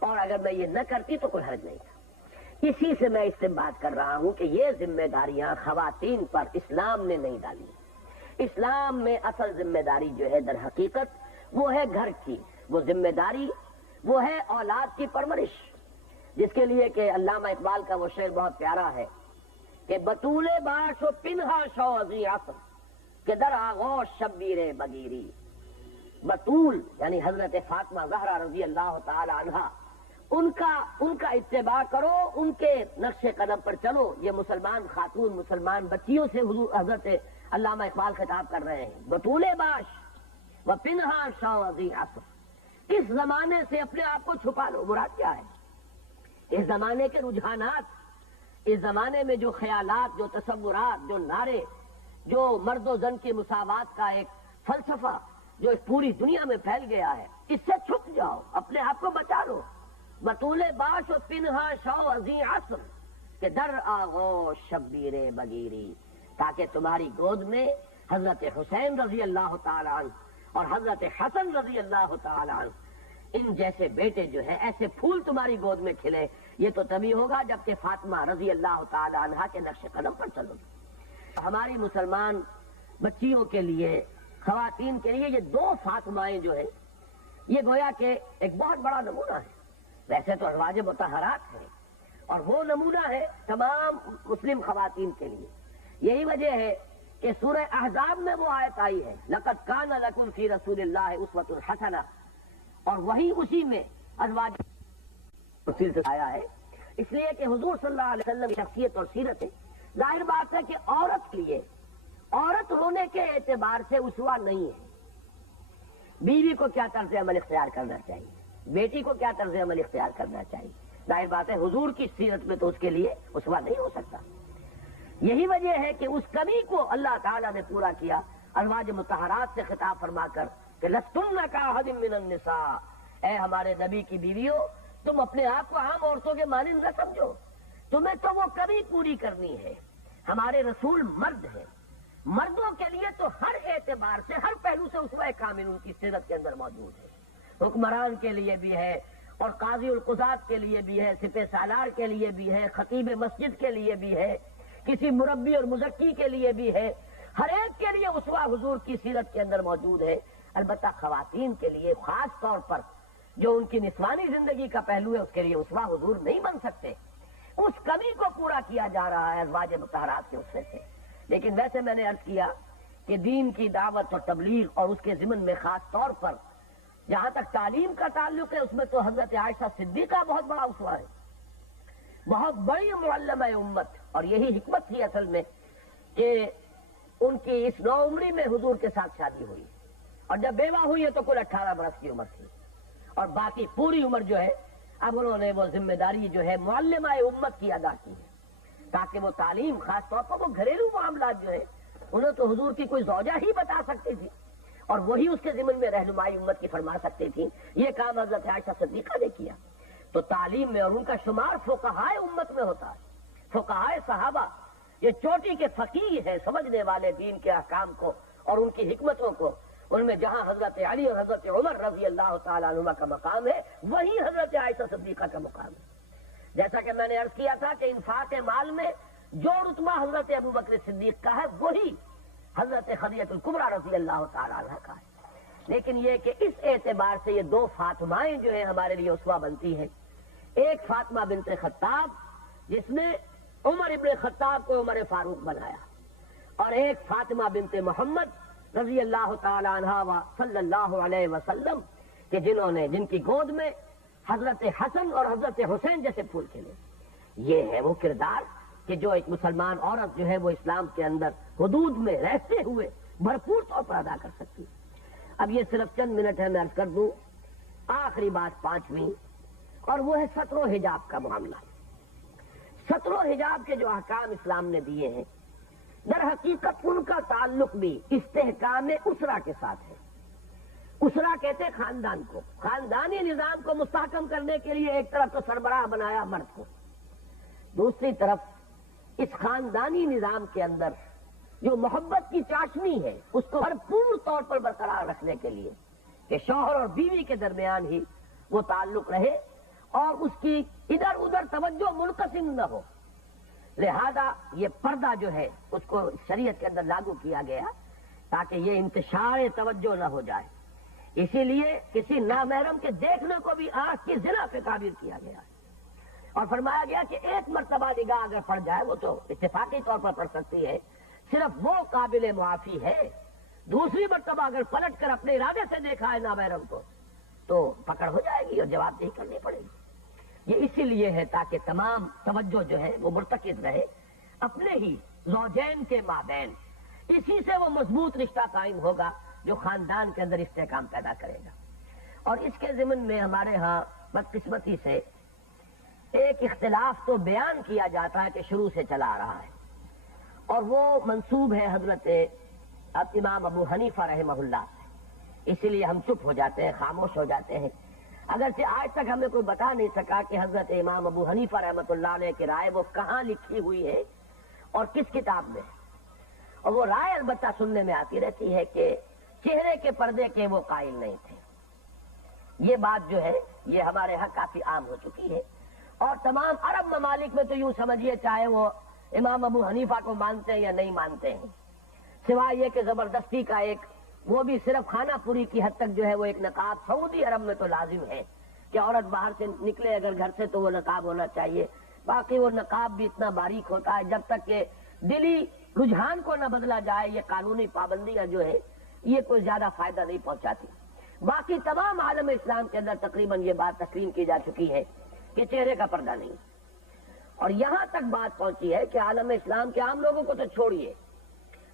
اور اگر میں یہ نہ کرتی تو کوئی حرج نہیں تھا. اسی سے میں اس سے بات کر رہا ہوں کہ یہ ذمہ داریاں خواتین پر اسلام نے نہیں ڈالی. اسلام میں اصل ذمہ داری جو ہے در حقیقت وہ ہے گھر کی, وہ ذمہ داری وہ ہے اولاد کی پرورش, جس کے لیے کہ علامہ اقبال کا وہ شعر بہت پیارا ہے کہ بطول باش و پنہا شوزی عصر کہ در آغوش شبیر بگیری. بطول یعنی حضرت فاطمہ زہرا رضی اللہ تعالی عنہا, ان کا اتباع کرو, ان کے نقش قدم پر چلو. یہ مسلمان خاتون مسلمان بچیوں سے حضرت علامہ اقبال خطاب کر رہے ہیں. بطول باش و پنہا شوزی عصر, اس زمانے سے اپنے آپ کو چھپا لو. مراد کیا ہے؟ اس زمانے کے رجحانات, اس زمانے میں جو خیالات, جو تصورات, جو نعرے, جو مرد و زن کی مساوات کا ایک فلسفہ جو اس پوری دنیا میں پھیل گیا ہے, اس سے چھپ جاؤ, اپنے آپ کو بچا لو. بطول باش و پنہا شو ازی عصر کہ در آغوش شبیر بگیری, تاکہ تمہاری گود میں حضرت حسین رضی اللہ تعالی عنہ اور حضرت حسن رضی اللہ تعالی عنہ, ان جیسے بیٹے جو ہے ایسے پھول تمہاری گود میں کھلے. یہ تو تبھی ہوگا جبکہ فاطمہ رضی اللہ تعالی عنہ کے نقش قدم پر چلو. ہماری مسلمان بچیوں کے لیے, خواتین کے لیے یہ دو فاطمائیں جو ہیں یہ گویا کہ ایک بہت بڑا نمونہ ہے. ویسے تو ازواج مطہرات ہیں اور وہ نمونہ ہے تمام مسلم خواتین کے لیے. یہی وجہ ہے کہ سورہ احزاب میں وہ آیت آئی ہے لقد کان لکم فی رسول اللہ اسوۃ حسنہ, اور وہی اسی میں ازواج تفصیل سے آیا ہے. اس لیے کہ حضور صلی اللہ علیہ وسلم کی شخصیت اور سیرت ہے. ظاہر بات ہے کہ عورت کے لیے عورت ہونے کے اعتبار سے اسوہ نہیں ہے. بیوی کو کیا طرز عمل اختیار کرنا چاہیے, بیٹی کو کیا طرز عمل اختیار کرنا چاہیے, ظاہر بات ہے حضور کی سیرت میں تو اس کے لیے اسوہ نہیں ہو سکتا. یہی وجہ ہے کہ اس کمی کو اللہ تعالیٰ نے پورا کیا ازواج مطہرات سے خطاب فرما کر کہ لستن کاحد من النساء، اے ہمارے نبی کی بیویوں تم اپنے آپ کو عام عورتوں کے مانند نہ سمجھو، تمہیں تو وہ کمی پوری کرنی ہے. ہمارے رسول مرد ہیں، مردوں کے لیے تو ہر اعتبار سے ہر پہلو سے اسوہ کامل ان کی سیرت کے اندر موجود ہے. حکمران کے لیے بھی ہے اور قاضی القضات کے لیے بھی ہے، سپہ سالار کے لیے بھی ہے، خطیب مسجد کے لیے بھی ہے، کسی مربی اور مزکی کے لیے بھی ہے. ہر ایک کے لیے اسوہ حضور کی سیرت کے اندر موجود ہے. البتہ خواتین کے لیے خاص طور پر جو ان کی نسوانی زندگی کا پہلو ہے اس کے لیے اسوہ حضور نہیں بن سکتے. اس کمی کو پورا کیا جا رہا ہے ازواج مطہرات کے اسوے سے. لیکن ویسے میں نے عرض کیا کہ دین کی دعوت اور تبلیغ اور اس کے ضمن میں خاص طور پر جہاں تک تعلیم کا تعلق ہے اس میں تو حضرت عائشہ صدیقہ بہت بڑا اسوہ ہے، بہت بڑی معلمہ امت. اور یہی حکمت تھی اصل میں کہ ان کی اس نو عمری میں حضور کے ساتھ شادی ہوئی، اور جب بیوہ ہوئی ہے تو کل 18 برس کی عمر تھی، اور باقی پوری عمر جو ہے اب انہوں نے وہ ذمہ داری جو ہے معلمہ امت کی ادا کی ہے، تاکہ وہ تعلیم خاص طور پر وہ گھریلو معاملات جو ہے انہیں تو حضور کی کوئی زوجہ ہی بتا سکتی تھی اور وہی اس کے ضمن میں رہنمائی امت کی فرما سکتی تھی. یہ کام حضرت عائشہ صدیقہ نے کیا. تو تعلیم میں اور ان کا شمار فقہائے امت میں ہوتا ہے. فقہائے صحابہ یہ چوٹی کے فقیہ ہیں، سمجھنے والے دین کے احکام کو اور ان کی حکمتوں کو. ان میں جہاں حضرت علی اور حضرت عمر رضی اللہ تعالیٰ عنہما کا مقام ہے وہی حضرت عائشہ صدیقہ کا مقام ہے. جیسا کہ میں نے عرض کیا تھا کہ انفاق مال میں جو رتبہ حضرت ابوبکر صدیق کا ہے وہی حضرت خدیجہ الکبریٰ رضی اللہ تعالیٰ عنہ کا ہے. لیکن یہ کہ اس اعتبار سے یہ دو فاطمائیں جو ہیں ہمارے لیے اسوہ بنتی ہیں. ایک فاطمہ بنت خطاب جس نے عمر ابن خطاب کو عمر فاروق بنایا، اور ایک فاطمہ بنت محمد رضی اللہ تعالی عنہ و صلی اللہ علیہ وسلم کہ جن کی گود میں حضرت حسن اور حضرت حسین جیسے پھول کھلے. یہ ہے وہ کردار کہ جو ایک مسلمان عورت جو ہے وہ اسلام کے اندر حدود میں رہتے ہوئے بھرپور طور پر ادا کر سکتی. اب یہ صرف چند منٹ ہے، میں عرض کر دوں آخری بات 5ویں، اور وہ ہے ستر و حجاب کا معاملہ. ستر و حجاب کے جو احکام اسلام نے دیے ہیں در حقیقت ان کا تعلق بھی استحکام اسرہ کے ساتھ ہے. اسرہ کہتے ہیں خاندان کو، خاندانی نظام کو مستحکم کرنے کے لیے ایک طرف تو سربراہ بنایا مرد کو، دوسری طرف اس خاندانی نظام کے اندر جو محبت کی چاشنی ہے اس کو بھرپور طور پر برقرار رکھنے کے لیے کہ شوہر اور بیوی کے درمیان ہی وہ تعلق رہے اور اس کی ادھر ادھر توجہ منقسم نہ ہو. لہذا یہ پردہ جو ہے اس کو شریعت کے اندر لاگو کیا گیا تاکہ یہ انتشار توجہ نہ ہو جائے. اسی لیے کسی نامحرم کے دیکھنے کو بھی آنکھ کی زنا پہ قابل کیا گیا ہے، اور فرمایا گیا کہ ایک مرتبہ نگاہ اگر پڑ جائے وہ تو اتفاقی طور پر پڑ سکتی ہے، صرف وہ قابل معافی ہے. دوسری مرتبہ اگر پلٹ کر اپنے ارادے سے دیکھا ہے نامحرم کو تو پکڑ ہو جائے گی اور جواب دہی کرنی پڑے گی. یہ اسی لیے ہے تاکہ تمام توجہ جو ہے وہ مرتکز رہے اپنے ہی زوجین کے مابین. اسی سے وہ مضبوط رشتہ قائم ہوگا جو خاندان کے اندر استحکام پیدا کرے گا. اور اس کے ضمن میں ہمارے ہاں بدقسمتی سے ایک اختلاف تو بیان کیا جاتا ہے کہ شروع سے چلا آ رہا ہے، اور وہ منسوب ہے حضرت امام ابو حنیفہ رحمہ اللہ سے. اسی لیے ہم چپ ہو جاتے ہیں، خاموش ہو جاتے ہیں، اگرچہ آج تک ہمیں کوئی بتا نہیں سکا کہ حضرت امام ابو حنیفہ رحمۃ اللہ علیہ کی رائے وہ کہاں لکھی ہوئی ہے اور کس کتاب میں. اور وہ رائے البتہ سننے میں آتی رہتی ہے کہ چہرے کے پردے کے وہ قائل نہیں تھے. یہ بات جو ہے یہ ہمارے ہاں کافی عام ہو چکی ہے، اور تمام عرب ممالک میں تو یوں سمجھیے چاہے وہ امام ابو حنیفہ کو مانتے ہیں یا نہیں مانتے ہیں، سوائے یہ کہ زبردستی کا ایک وہ بھی صرف خانہ پوری کی حد تک جو ہے وہ ایک نقاب سعودی عرب میں تو لازم ہے کہ عورت باہر سے نکلے اگر گھر سے تو وہ نقاب ہونا چاہیے. باقی وہ نقاب بھی اتنا باریک ہوتا ہے جب تک کہ دلی رجحان کو نہ بدلا جائے یہ قانونی پابندیاں جو ہے یہ کوئی زیادہ فائدہ نہیں پہنچاتی. باقی تمام عالم اسلام کے اندر تقریباً یہ بات تسلیم کی جا چکی ہے کہ چہرے کا پردہ نہیں. اور یہاں تک بات پہنچی ہے کہ عالم اسلام کے عام لوگوں کو تو چھوڑیے،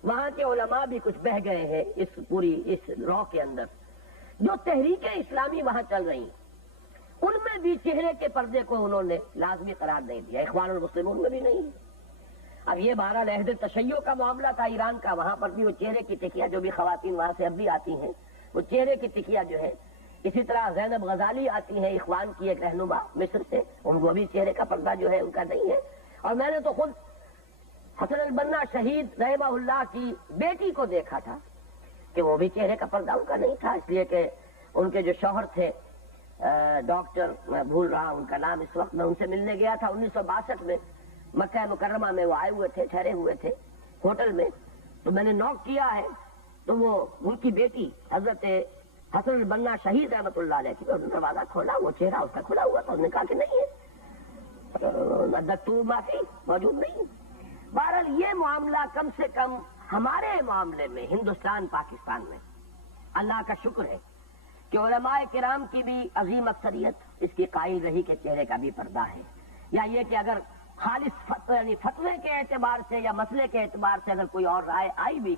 وہاں کے علماء بھی کچھ بہ گئے ہیں اس رو کے اندر. جو تحریکیں اسلامی وہاں چل رہی ہیں ان میں بھی چہرے کے پردے کو انہوں نے لازمی قرار نہیں دیا، اخوان المسلمون میں بھی نہیں۔ اب یہ بہرحال عہد تشیع کا معاملہ تھا ایران کا، وہاں پر بھی وہ چہرے کی ٹکیاں، جو بھی خواتین وہاں سے اب بھی آتی ہیں وہ چہرے کی ٹکیاں جو ہے، اسی طرح زینب غزالی آتی ہیں اخوان کی ایک رہنما مصر سے، ان کو بھی چہرے کا پردہ جو ہے ان کا نہیں ہے۔ اور میں نے تو خود حسن البنا شہید رحمہ اللہ کی بیٹی کو دیکھا تھا کہ وہ بھی چہرے کا پردہ ان کا نہیں تھا، اس لیے کہ ان کے جو شوہر تھے ڈاکٹر، میں بھول رہا ان کا نام اس وقت، میں ان سے ملنے گیا تھا 1962 میں، مکہ مکرمہ میں وہ آئے ہوئے تھے، ٹھہرے ہوئے تھے ہوٹل میں، تو میں نے نوک کیا ہے تو وہ ان کی بیٹی حضرت حسن البنا شہید رحمۃ اللہ علیہ کی، دروازہ کھولا، وہ چہرہ اس کا کھلا ہوا تھا، انہوں نے کہا کہ نہیں ہے، دستور معافی موجود نہیں۔ بہرحال یہ معاملہ کم سے کم ہمارے معاملے میں ہندوستان پاکستان میں اللہ کا شکر ہے کہ علماء کرام کی بھی عظیم اکثریت اس کی قائل رہی کہ چہرے کا بھی پردہ ہے، یا یہ کہ اگر خالص یعنی فتوے کے اعتبار سے یا مسئلے کے اعتبار سے اگر کوئی اور رائے آئی بھی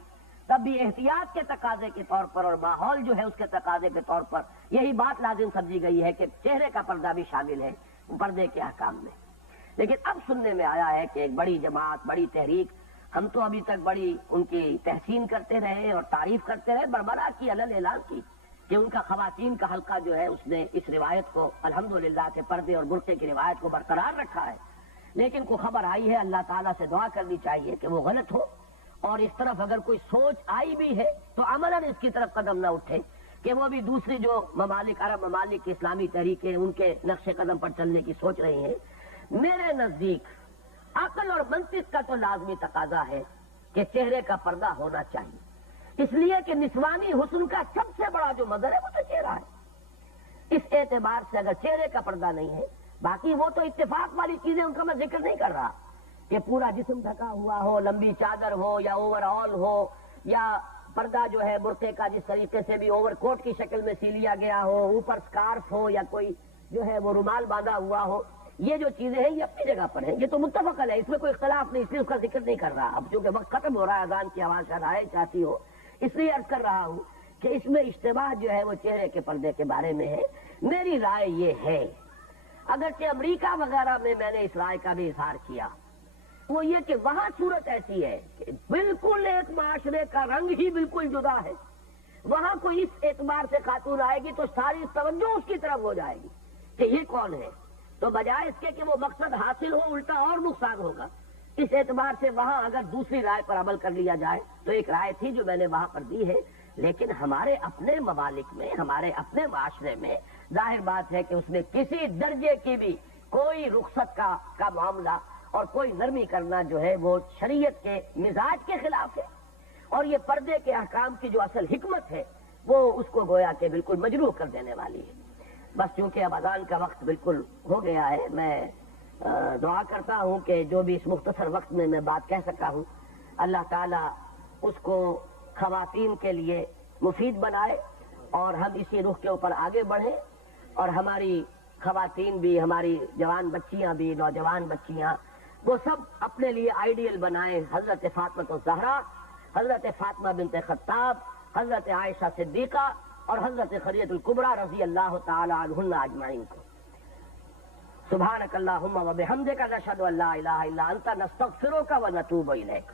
تب بھی احتیاط کے تقاضے کے طور پر اور ماحول جو ہے اس کے تقاضے کے طور پر یہی بات لازم سمجھی گئی ہے کہ چہرے کا پردہ بھی شامل ہے پردے کے احکام میں۔ لیکن اب سننے میں آیا ہے کہ ایک بڑی جماعت، بڑی تحریک، ہم تو ابھی تک بڑی ان کی تحسین کرتے رہے اور تعریف کرتے رہے، بربرا کی، علل اعلان کی کہ ان کا خواتین کا حلقہ جو ہے اس نے اس روایت کو الحمدللہ کے پردے اور برقعے کی روایت کو برقرار رکھا ہے۔ لیکن کوئی خبر آئی ہے، اللہ تعالیٰ سے دعا کرنی چاہیے کہ وہ غلط ہو، اور اس طرف اگر کوئی سوچ آئی بھی ہے تو عملاً اس کی طرف قدم نہ اٹھے کہ وہ بھی دوسری جو ممالک، عرب ممالک کی اسلامی تحریکیں ان کے نقش قدم پر چلنے کی سوچ رہی ہیں۔ میرے نزدیک عقل اور منطق کا تو لازمی تقاضا ہے کہ چہرے کا پردہ ہونا چاہیے، اس لیے کہ نسوانی حسن کا سب سے بڑا جو مظہر ہے وہ تو چہرہ ہے۔ اس اعتبار سے اگر چہرے کا پردہ نہیں ہے، باقی وہ تو اتفاق والی چیزیں ان کا میں ذکر نہیں کر رہا کہ پورا جسم ڈھکا ہوا ہو، لمبی چادر ہو یا اوور آل ہو، یا پردہ جو ہے برقعے کا جس طریقے سے بھی اوور کوٹ کی شکل میں سی لیا گیا ہو، اوپر سکارف ہو یا کوئی جو ہے وہ رومال باندھا ہوا ہو، یہ جو چیزیں ہیں یہ اپنی جگہ پر ہیں، یہ تو متفق ہے، اس میں کوئی اختلاف نہیں، اس لیے اس کا ذکر نہیں کر رہا۔ اب چونکہ وقت ختم ہو رہا ہے، اذان کی آواز شاید آئے چاہتی ہو، اس لیے عرض کر رہا ہوں کہ اس میں اشتباہ جو ہے وہ چہرے کے پردے کے بارے میں ہے۔ میری رائے یہ ہے، اگرچہ امریکہ وغیرہ میں نے اس رائے کا بھی اظہار کیا، وہ یہ کہ وہاں صورت ایسی ہے کہ بالکل ایک معاشرے کا رنگ ہی بالکل جدا ہے، وہاں کوئی اس اعتبار سے خاتون آئے گی تو ساری توجہ اس کی طرف ہو جائے گی کہ یہ کون ہے، تو بجائے اس کے کہ وہ مقصد حاصل ہو الٹا اور نقصان ہوگا۔ اس اعتبار سے وہاں اگر دوسری رائے پر عمل کر لیا جائے تو ایک رائے تھی جو میں نے وہاں پر دی ہے، لیکن ہمارے اپنے ممالک میں، ہمارے اپنے معاشرے میں ظاہر بات ہے کہ اس میں کسی درجے کی بھی کوئی رخصت کا معاملہ اور کوئی نرمی کرنا جو ہے وہ شریعت کے مزاج کے خلاف ہے، اور یہ پردے کے احکام کی جو اصل حکمت ہے وہ اس کو گویا کہ بالکل مجروح کر دینے والی ہے۔ بس چونکہ اب اذان کا وقت بالکل ہو گیا ہے، میں دعا کرتا ہوں کہ جو بھی اس مختصر وقت میں بات کہہ سکا ہوں اللہ تعالیٰ اس کو خواتین کے لیے مفید بنائے، اور ہم اسی رخ کے اوپر آگے بڑھیں، اور ہماری خواتین بھی، ہماری جوان بچیاں بھی، نوجوان بچیاں، وہ سب اپنے لیے آئیڈیل بنائیں حضرت فاطمہ الزہرا، حضرت فاطمہ بنت خطاب، حضرت عائشہ صدیقہ اور حضرت خدیجہ الکبریٰ رضی اللہ تعالی عنہن اجمعین کو۔ سبحانک اللہم و بحمدک، نشہد ان لا الہ الا انت، نستغفرک و نتوب الیک۔